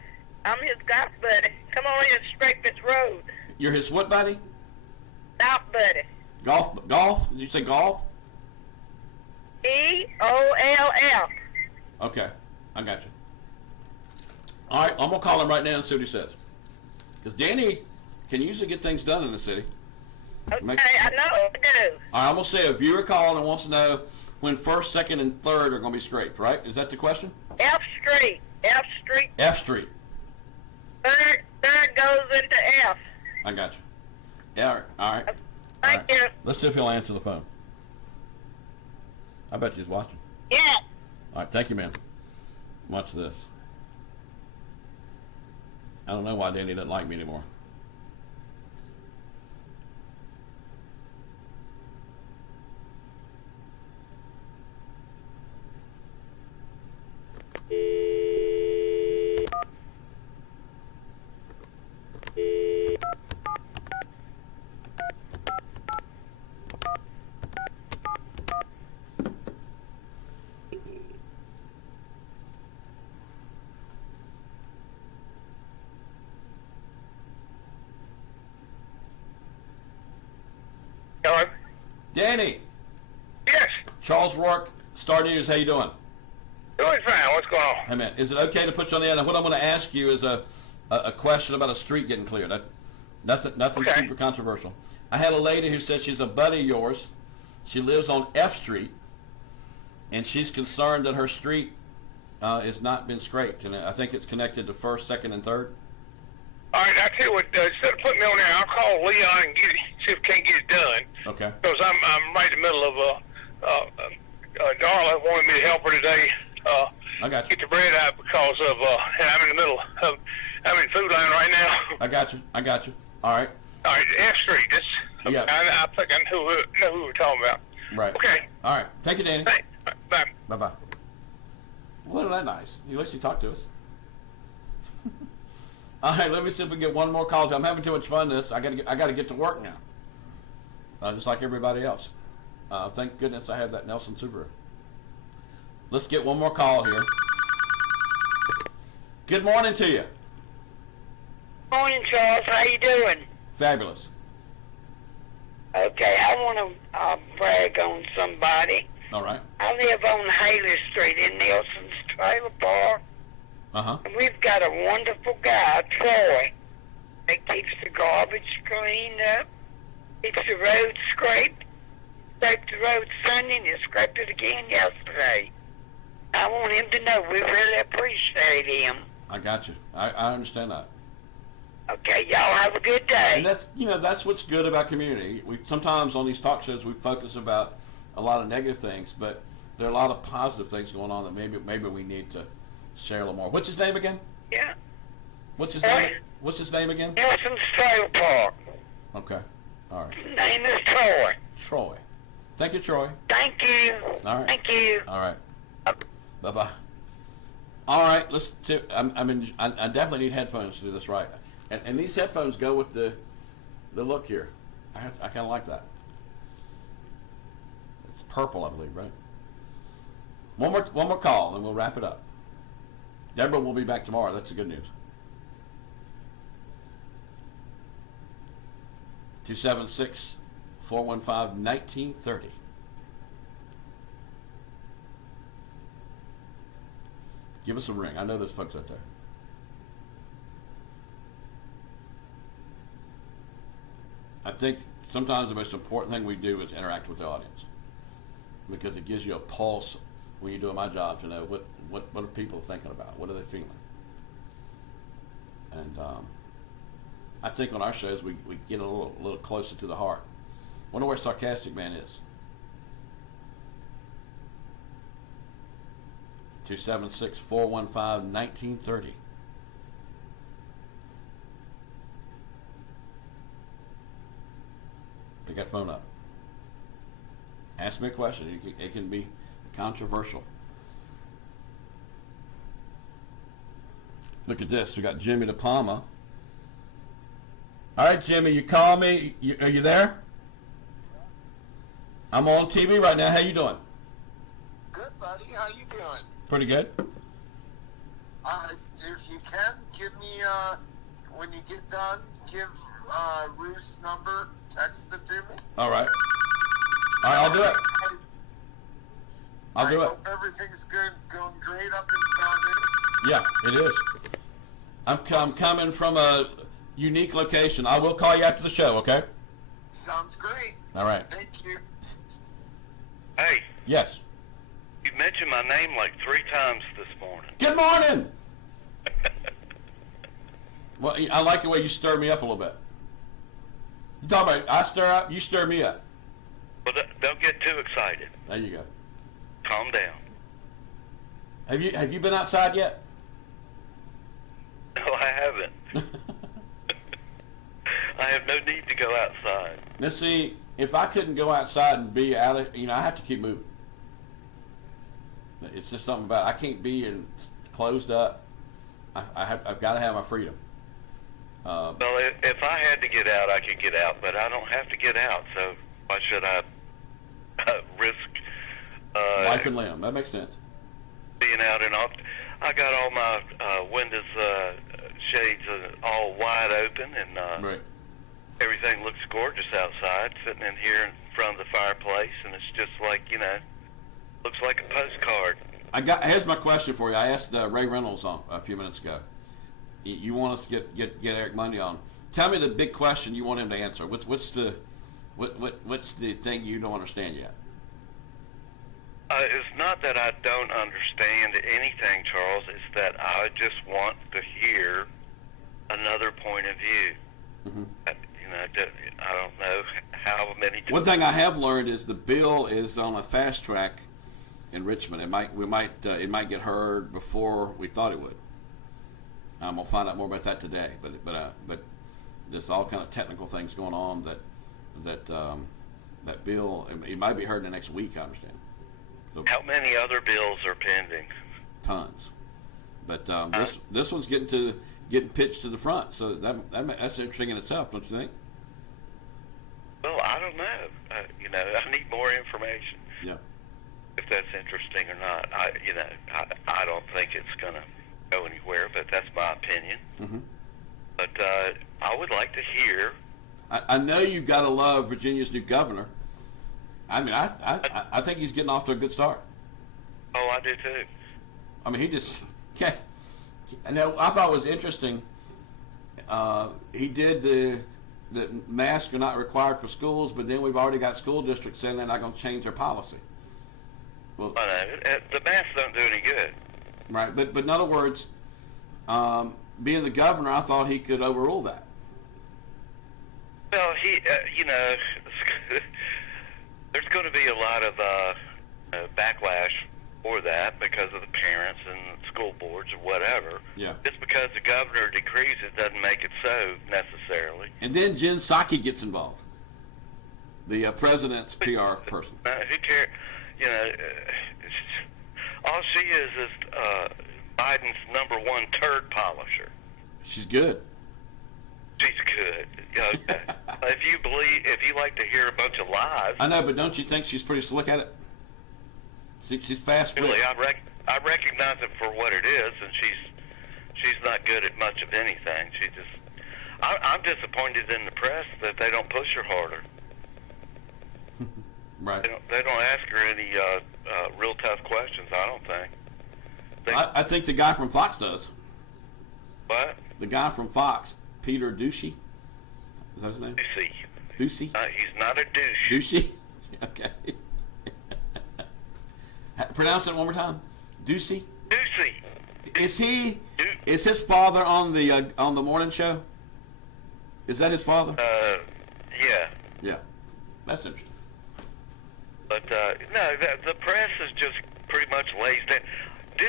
I'm his golf buddy. Come on here and scrape this road. You're his what buddy? Golf buddy. Golf? Did you say golf? EOLF. Okay, I got you. All right, I'm gonna call him right now and see what he says. Because Danny can usually get things done in the city. Okay, I know what to do. All right, I'm gonna say a viewer called and wants to know when first, second, and third are gonna be scraped. Right? Is that the question? F Street. F Street. F Street. Third goes into F. I got you. Yeah, all right. Thank you. Let's see if he'll answer the phone. I bet he's watching. Yeah. All right, thank you, man. Watch this. I don't know why Danny doesn't like me anymore. Hello? Danny! Yes. Charles Roark, Star News, how you doing? Doing fine. What's going on? Hey, man, is it okay to put you on the end? What I'm going to ask you is a question about a street getting cleared. Nothing Okay. super controversial. I had a lady who said she's a buddy of yours. She lives on F Street, and she's concerned that her street has not been scraped, and I think it's connected to first, second, and third. All right, I tell you what, instead of putting me on there, I'll call Leon and see if we can't get it done. Okay. Because I'm right in the middle of Darla wanted me to help her today. I got you. Get the bread out because of and I'm in the middle of in food line right now. I got you. All right. All right, F Street. That's Yeah. I think I know who we're talking about. Right. Okay. All right. Thank you, Danny. Thanks. Bye. Bye-bye. Wasn't that nice? At least he talked to us. All right, let me see if we can get one more call. I'm having too much fun this. I gotta get to work now. Just like everybody else. Thank goodness I have that Nelson Subaru. Let's get one more call here. Good morning to you. Morning, Charles. How you doing? Fabulous. Okay, I want to brag on somebody. All right. I live on Haley Street in Nelson's Trailer Park. And we've got a wonderful guy, Troy, that keeps the garbage cleaned up, keeps the road scraped, scraped the road Sunday, and he scraped it again yesterday. I want him to know we really appreciate him. I got you. I understand that. Okay, y'all have a good day. And that's what's good about community. We sometimes on these talk shows we focus about a lot of negative things, but there are a lot of positive things going on that maybe we need to share a little more. What's his name again? Yeah. What's his name? What's his name again? Nelson's Trailer Park. Okay. All right. His name is Troy. Troy. Thank you, Troy. Thank you. All right. Thank you. All right. Bye-bye. All right. Let's. I definitely need headphones to do this right, and these headphones go with the look here. I kind of like that. It's purple, I believe, right? One more call, and we'll wrap it up. Deborah will be back tomorrow. That's the good news. 276-415-1930. Give us a ring. I know there's folks out there. I think sometimes the most important thing we do is interact with the audience, because it gives you a pulse when you're doing my job to know what are people thinking about, what are they feeling. And I think on our shows we get a little closer to the heart. Wonder where Sarcastic Man is. 276-415-1930. Pick that phone up. Ask me a question. It can be controversial. Look at this. We got Jimmy De Palma. All right, Jimmy, you call me. Are you there? I'm on TV right now. How you doing? Good, buddy. How you doing? Pretty good. If you can, give me, when you get done, give Ruth's number, text it to me. All right. All right, I'll do it. I hope everything's good, going great up in Saudi. Yeah, it is. I'm coming from a unique location. I will call you after the show, okay? Sounds great. All right. Thank you. Hey, Yes. you mentioned my name like 3 times this morning. Good morning. Well, I like the way you stir me up a little bit. You talk about I stir up, you stir me up. Well, don't get too excited. There you go. Calm down. Have you been outside yet? No, I haven't. I have no need to go outside. Let's see, if I couldn't go outside and be out of, I have to keep moving. It's just something about I can't be closed up. I've got to have my freedom. Well, if I had to get out, I could get out, but I don't have to get out, so why should I risk Life and limb. That makes sense. being out and off? I got all my windows shades all wide open, and Right. everything looks gorgeous outside, sitting in here in front of the fireplace, and it's just like, looks like a postcard. Here's my question for you. I asked Ray Reynolds on a few minutes ago. You want us to get Eric Mundy on? Tell me the big question you want him to answer. What's the thing you don't understand yet? It's not that I don't understand anything, Charles. It's that I just want to hear another point of view. Mm-hmm. I don't know how many. One thing I have learned is the bill is on a fast track in Richmond. It might get heard before we thought it would. I'm gonna find out more about that today. But there's all kind of technical things going on that bill it might be heard in the next week. I understand. So, How many other bills are pending? tons. But this one's getting pitched to the front. So that's interesting in itself, don't you think? Well, I don't know. I need more information. Yeah. If that's interesting or not. I don't think it's going to go anywhere, but that's my opinion. Mm-hmm. But I would like to hear I know you've got to love Virginia's new governor. I mean, I think he's getting off to a good start. Oh, I do too. I mean, he just yeah. And I thought it was interesting. He did the masks are not required for schools, but then we've already got school districts saying they're not going to change their policy. Well, I know. The masks don't do any good. Right, but in other words, being the governor, I thought he could overrule that. Well, he, there's going to be a lot of backlash for that because of the parents and school boards or whatever. Yeah. Just because the governor decrees it doesn't make it so necessarily. And then Jen Psaki gets involved, the president's PR person. Who cares? All she is Biden's number one turd polisher. She's good. She's good. If you like to hear a bunch of lies. I know, but don't you think she's pretty slick at it? She's fast. Really, I recognize it for what it is, and she's not good at much of anything. I'm disappointed in the press that they don't push her harder. Right. They don't ask her any real tough questions. I don't think. I think the guy from Fox does. What? The guy from Fox, Peter Ducey. Is that his name? Ducey. Ducey? He's not a douche. Ducey? Okay. Pronounce it one more time. Ducey? Ducey. Is his father on the morning show? Is that his father? Yeah. Yeah. That's interesting. But, no, the press is just pretty much lays down.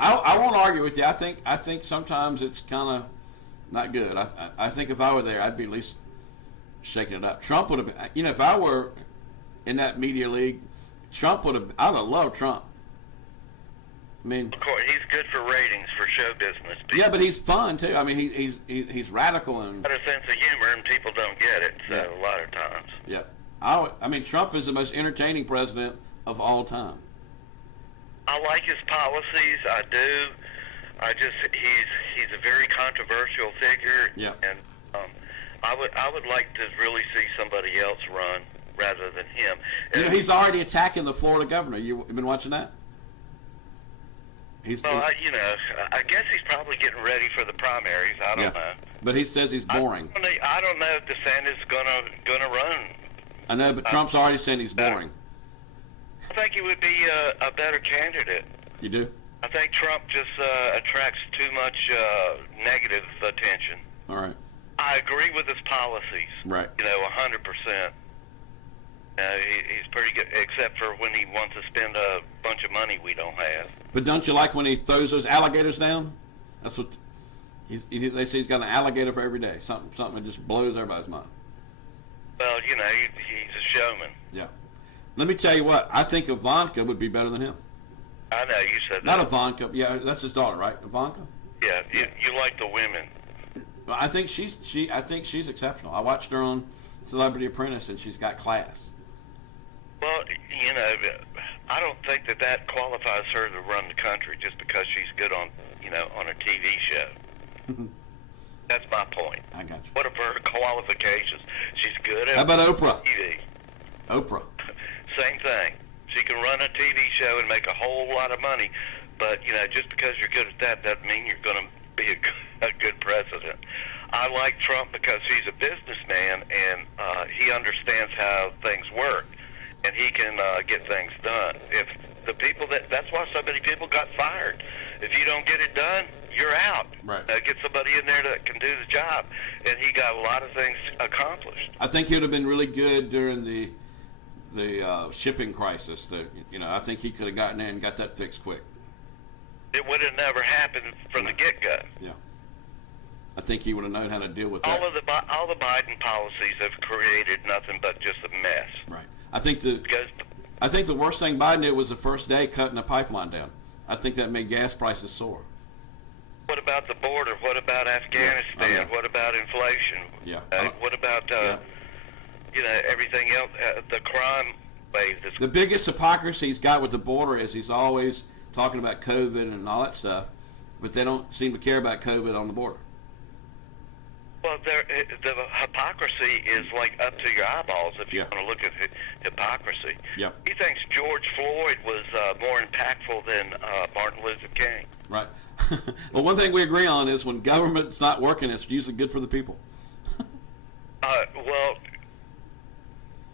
I won't argue with you. I think sometimes it's kind of not good. I think if I were there, I'd be at least shaking it up. Trump would have been, if I were in that media league, Trump would have, I'd have loved Trump. I mean, of course, he's good for ratings for show business. Yeah, but he's fun too. I mean, he's radical and got a sense of humor, and people don't get it. So a lot of times. Yeah, I mean, Trump is the most entertaining president of all time. I like his policies. I do. He's a very controversial figure. Yeah. And I would like to really see somebody else run rather than him. He's already attacking the Florida governor. You've been watching that? I guess he's probably getting ready for the primaries. I don't know. But he says he's boring. I don't know if DeSantis is gonna run. I know, but Trump's already saying he's boring. I think he would be a better candidate. You do? I think Trump just attracts too much negative attention. All right. I agree with his policies. Right. 100%. He's pretty good, except for when he wants to spend a bunch of money we don't have. But don't you like when he throws those alligators down? That's what they say. He's got an alligator for every day. Something that just blows everybody's mind. Well, he's a showman. Yeah. Let me tell you what. I think Ivanka would be better than him. I know you said that. Not Ivanka. Yeah, that's his daughter, right? Ivanka. Yeah. You like the women. Well, I think she's exceptional. I watched her on Celebrity Apprentice, and she's got class. Well, I don't think that qualifies her to run the country just because she's good on a TV show. That's my point. I got you. What are her qualifications? She's good at How about Oprah? TV. Oprah. Same thing. She can run a TV show and make a whole lot of money, but just because you're good at that doesn't mean you're going to be a good president. I like Trump because he's a businessman and he understands how things work, and he can get things done. If the people that's why so many people got fired. If you don't get it done, you're out. Right. Get somebody in there that can do the job, and he got a lot of things accomplished. I think he would have been really good during the shipping crisis. I think he could have gotten in and got that fixed quick. It would have never happened from the get-go. Yeah. I think he would have known how to deal with that. All the Biden policies have created nothing but just a mess. Right. I think the worst thing Biden did was the first day cutting the pipeline down. I think that made gas prices soar. What about the border? What about Afghanistan? Yeah. What about inflation? Yeah. What about everything else? The crime wave. The biggest hypocrisy he's got with the border is he's always talking about COVID and all that stuff, but they don't seem to care about COVID on the border. Well, the hypocrisy is like up to your eyeballs if you want to look at hypocrisy. Yeah. He thinks George Floyd was more impactful than Martin Luther King. Right. Well, one thing we agree on is when government's not working, it's usually good for the people. Well,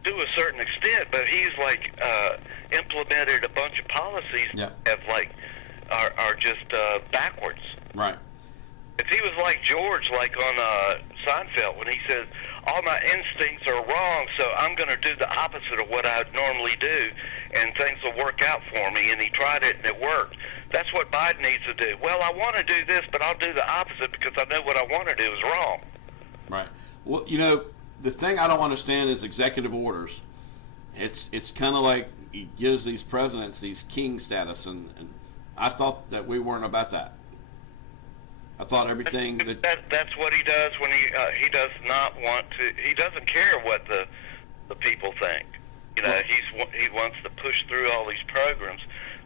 to a certain extent, but he's like implemented a bunch of policies that have are just backwards. Right. If he was like George, like on Seinfeld, when he says, all my instincts are wrong, so I'm going to do the opposite of what I would normally do, and things will work out for me, and he tried it, and it worked. That's what Biden needs to do. Well, I want to do this, but I'll do the opposite because I know what I want to do is wrong. Right. Well, you know, the thing I don't understand is executive orders. It's kind of like he gives these presidents these king status, and I thought that we weren't about that. I thought everything that's what he does when he does not want to. He doesn't care what the people think. You know, he wants to push through all these programs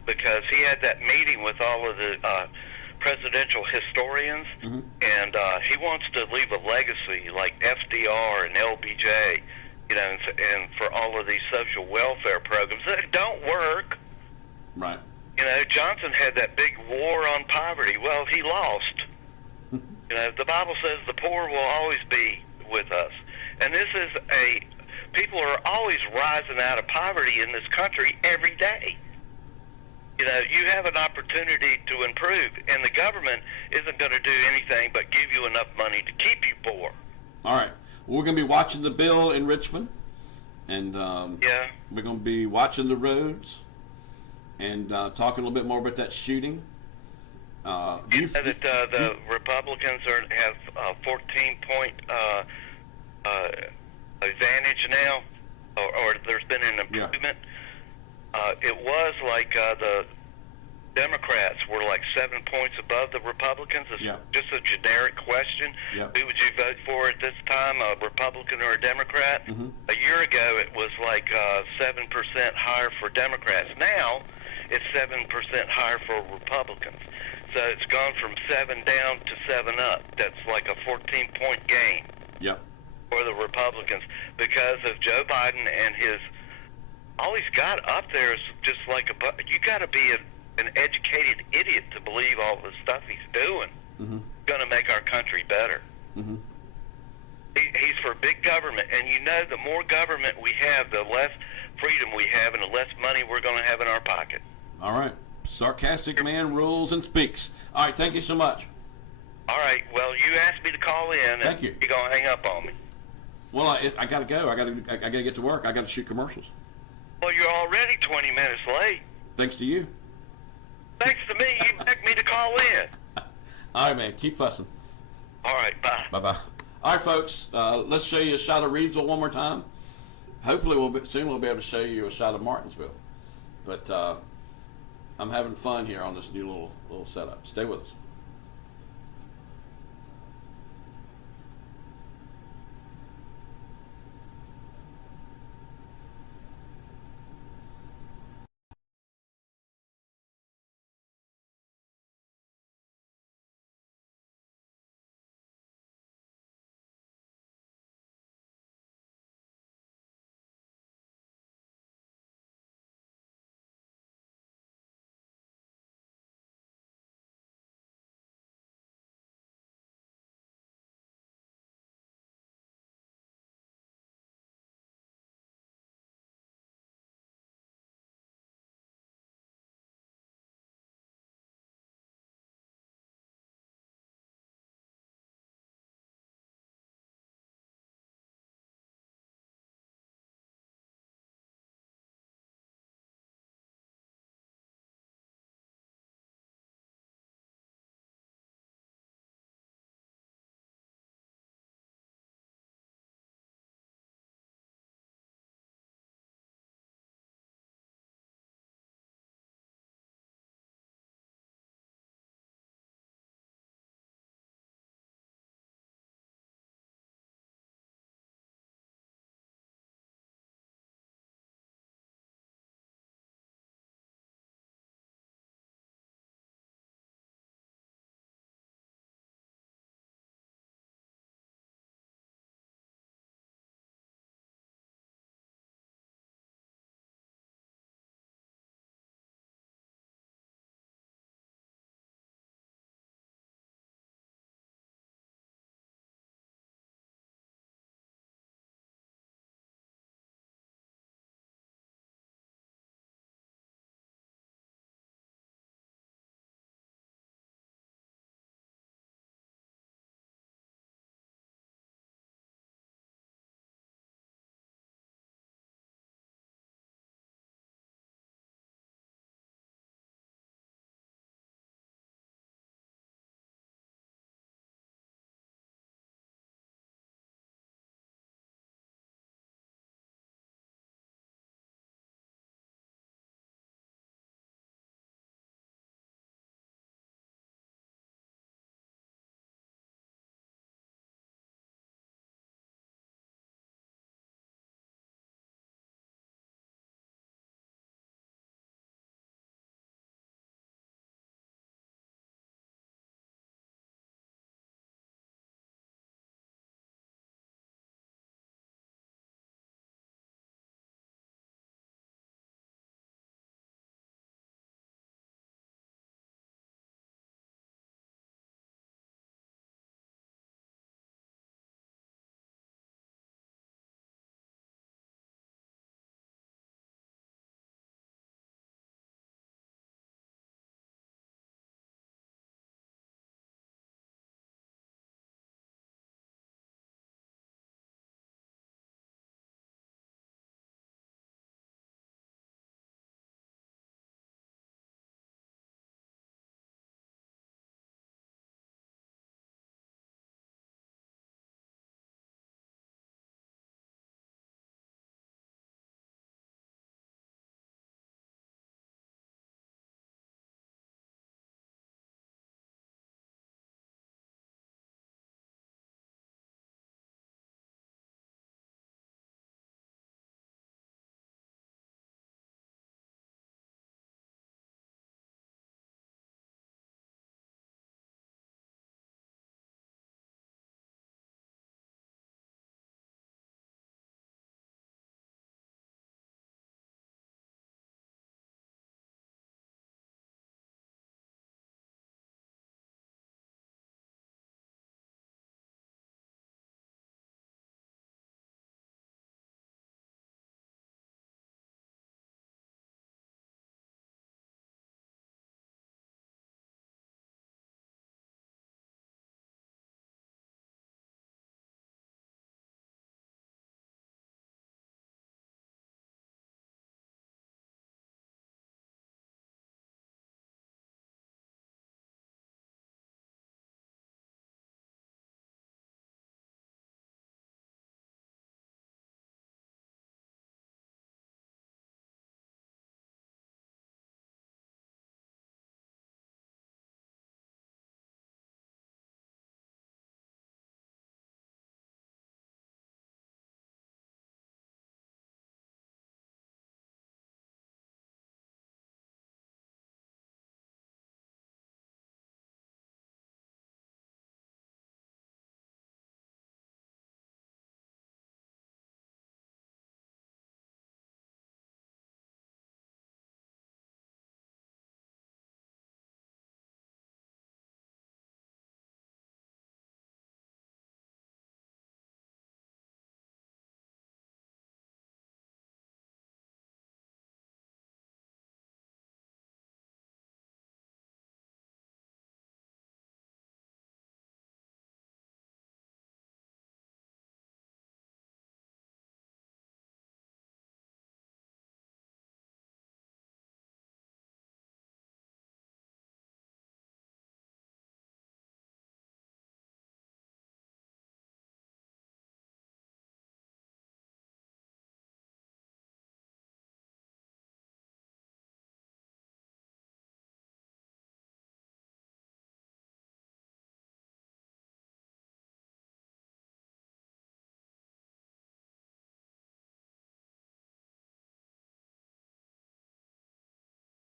because he had that meeting with all of the presidential historians, and he wants to leave a legacy like FDR and LBJ. You know, and for all of these social welfare programs that don't work. Right. You know, Johnson had that big war on poverty. Well, he lost. You know, the Bible says the poor will always be with us. And this is people are always rising out of poverty in this country every day. You know, you have an opportunity to improve, and the government isn't going to do anything but give you enough money to keep you poor. All right. Well, we're going to be watching the bill in Richmond, and we're going to be watching the roads and talking a little bit more about that shooting. You know that the Republicans have a 14-point advantage now, or there's been an improvement. It was like the Democrats were like 7 points above the Republicans. It's just a generic question. Who would you vote for at this time, a Republican or a Democrat? A year ago, it was like 7% higher for Democrats. Now, it's 7% higher for Republicans. So it's gone from 7 down to 7 up. That's like a 14-point gain for the Republicans because of Joe Biden and all he's got up there is just like you got to be an educated idiot to believe all the stuff he's doing. Going to make our country better. He's for big government, and you know the more government we have, the less freedom we have, and the less money we're going to have in our pocket. All right. Sarcastic man rules and speaks. All right, thank you so much. All right, well, you asked me to call in, and you're going to hang up on me. Well, I got to go. I got to get to work. I got to shoot commercials. Well, you're already 20 minutes late. Thanks to you. Thanks to me, you begged me to call in. All right, man, keep fussing. All right, bye. Bye-bye. All right, folks, let's show you a shot of Reedsville one more time. Hopefully, soon we'll be able to show you a shot of Martinsville. But I'm having fun here on this new little setup. Stay with us.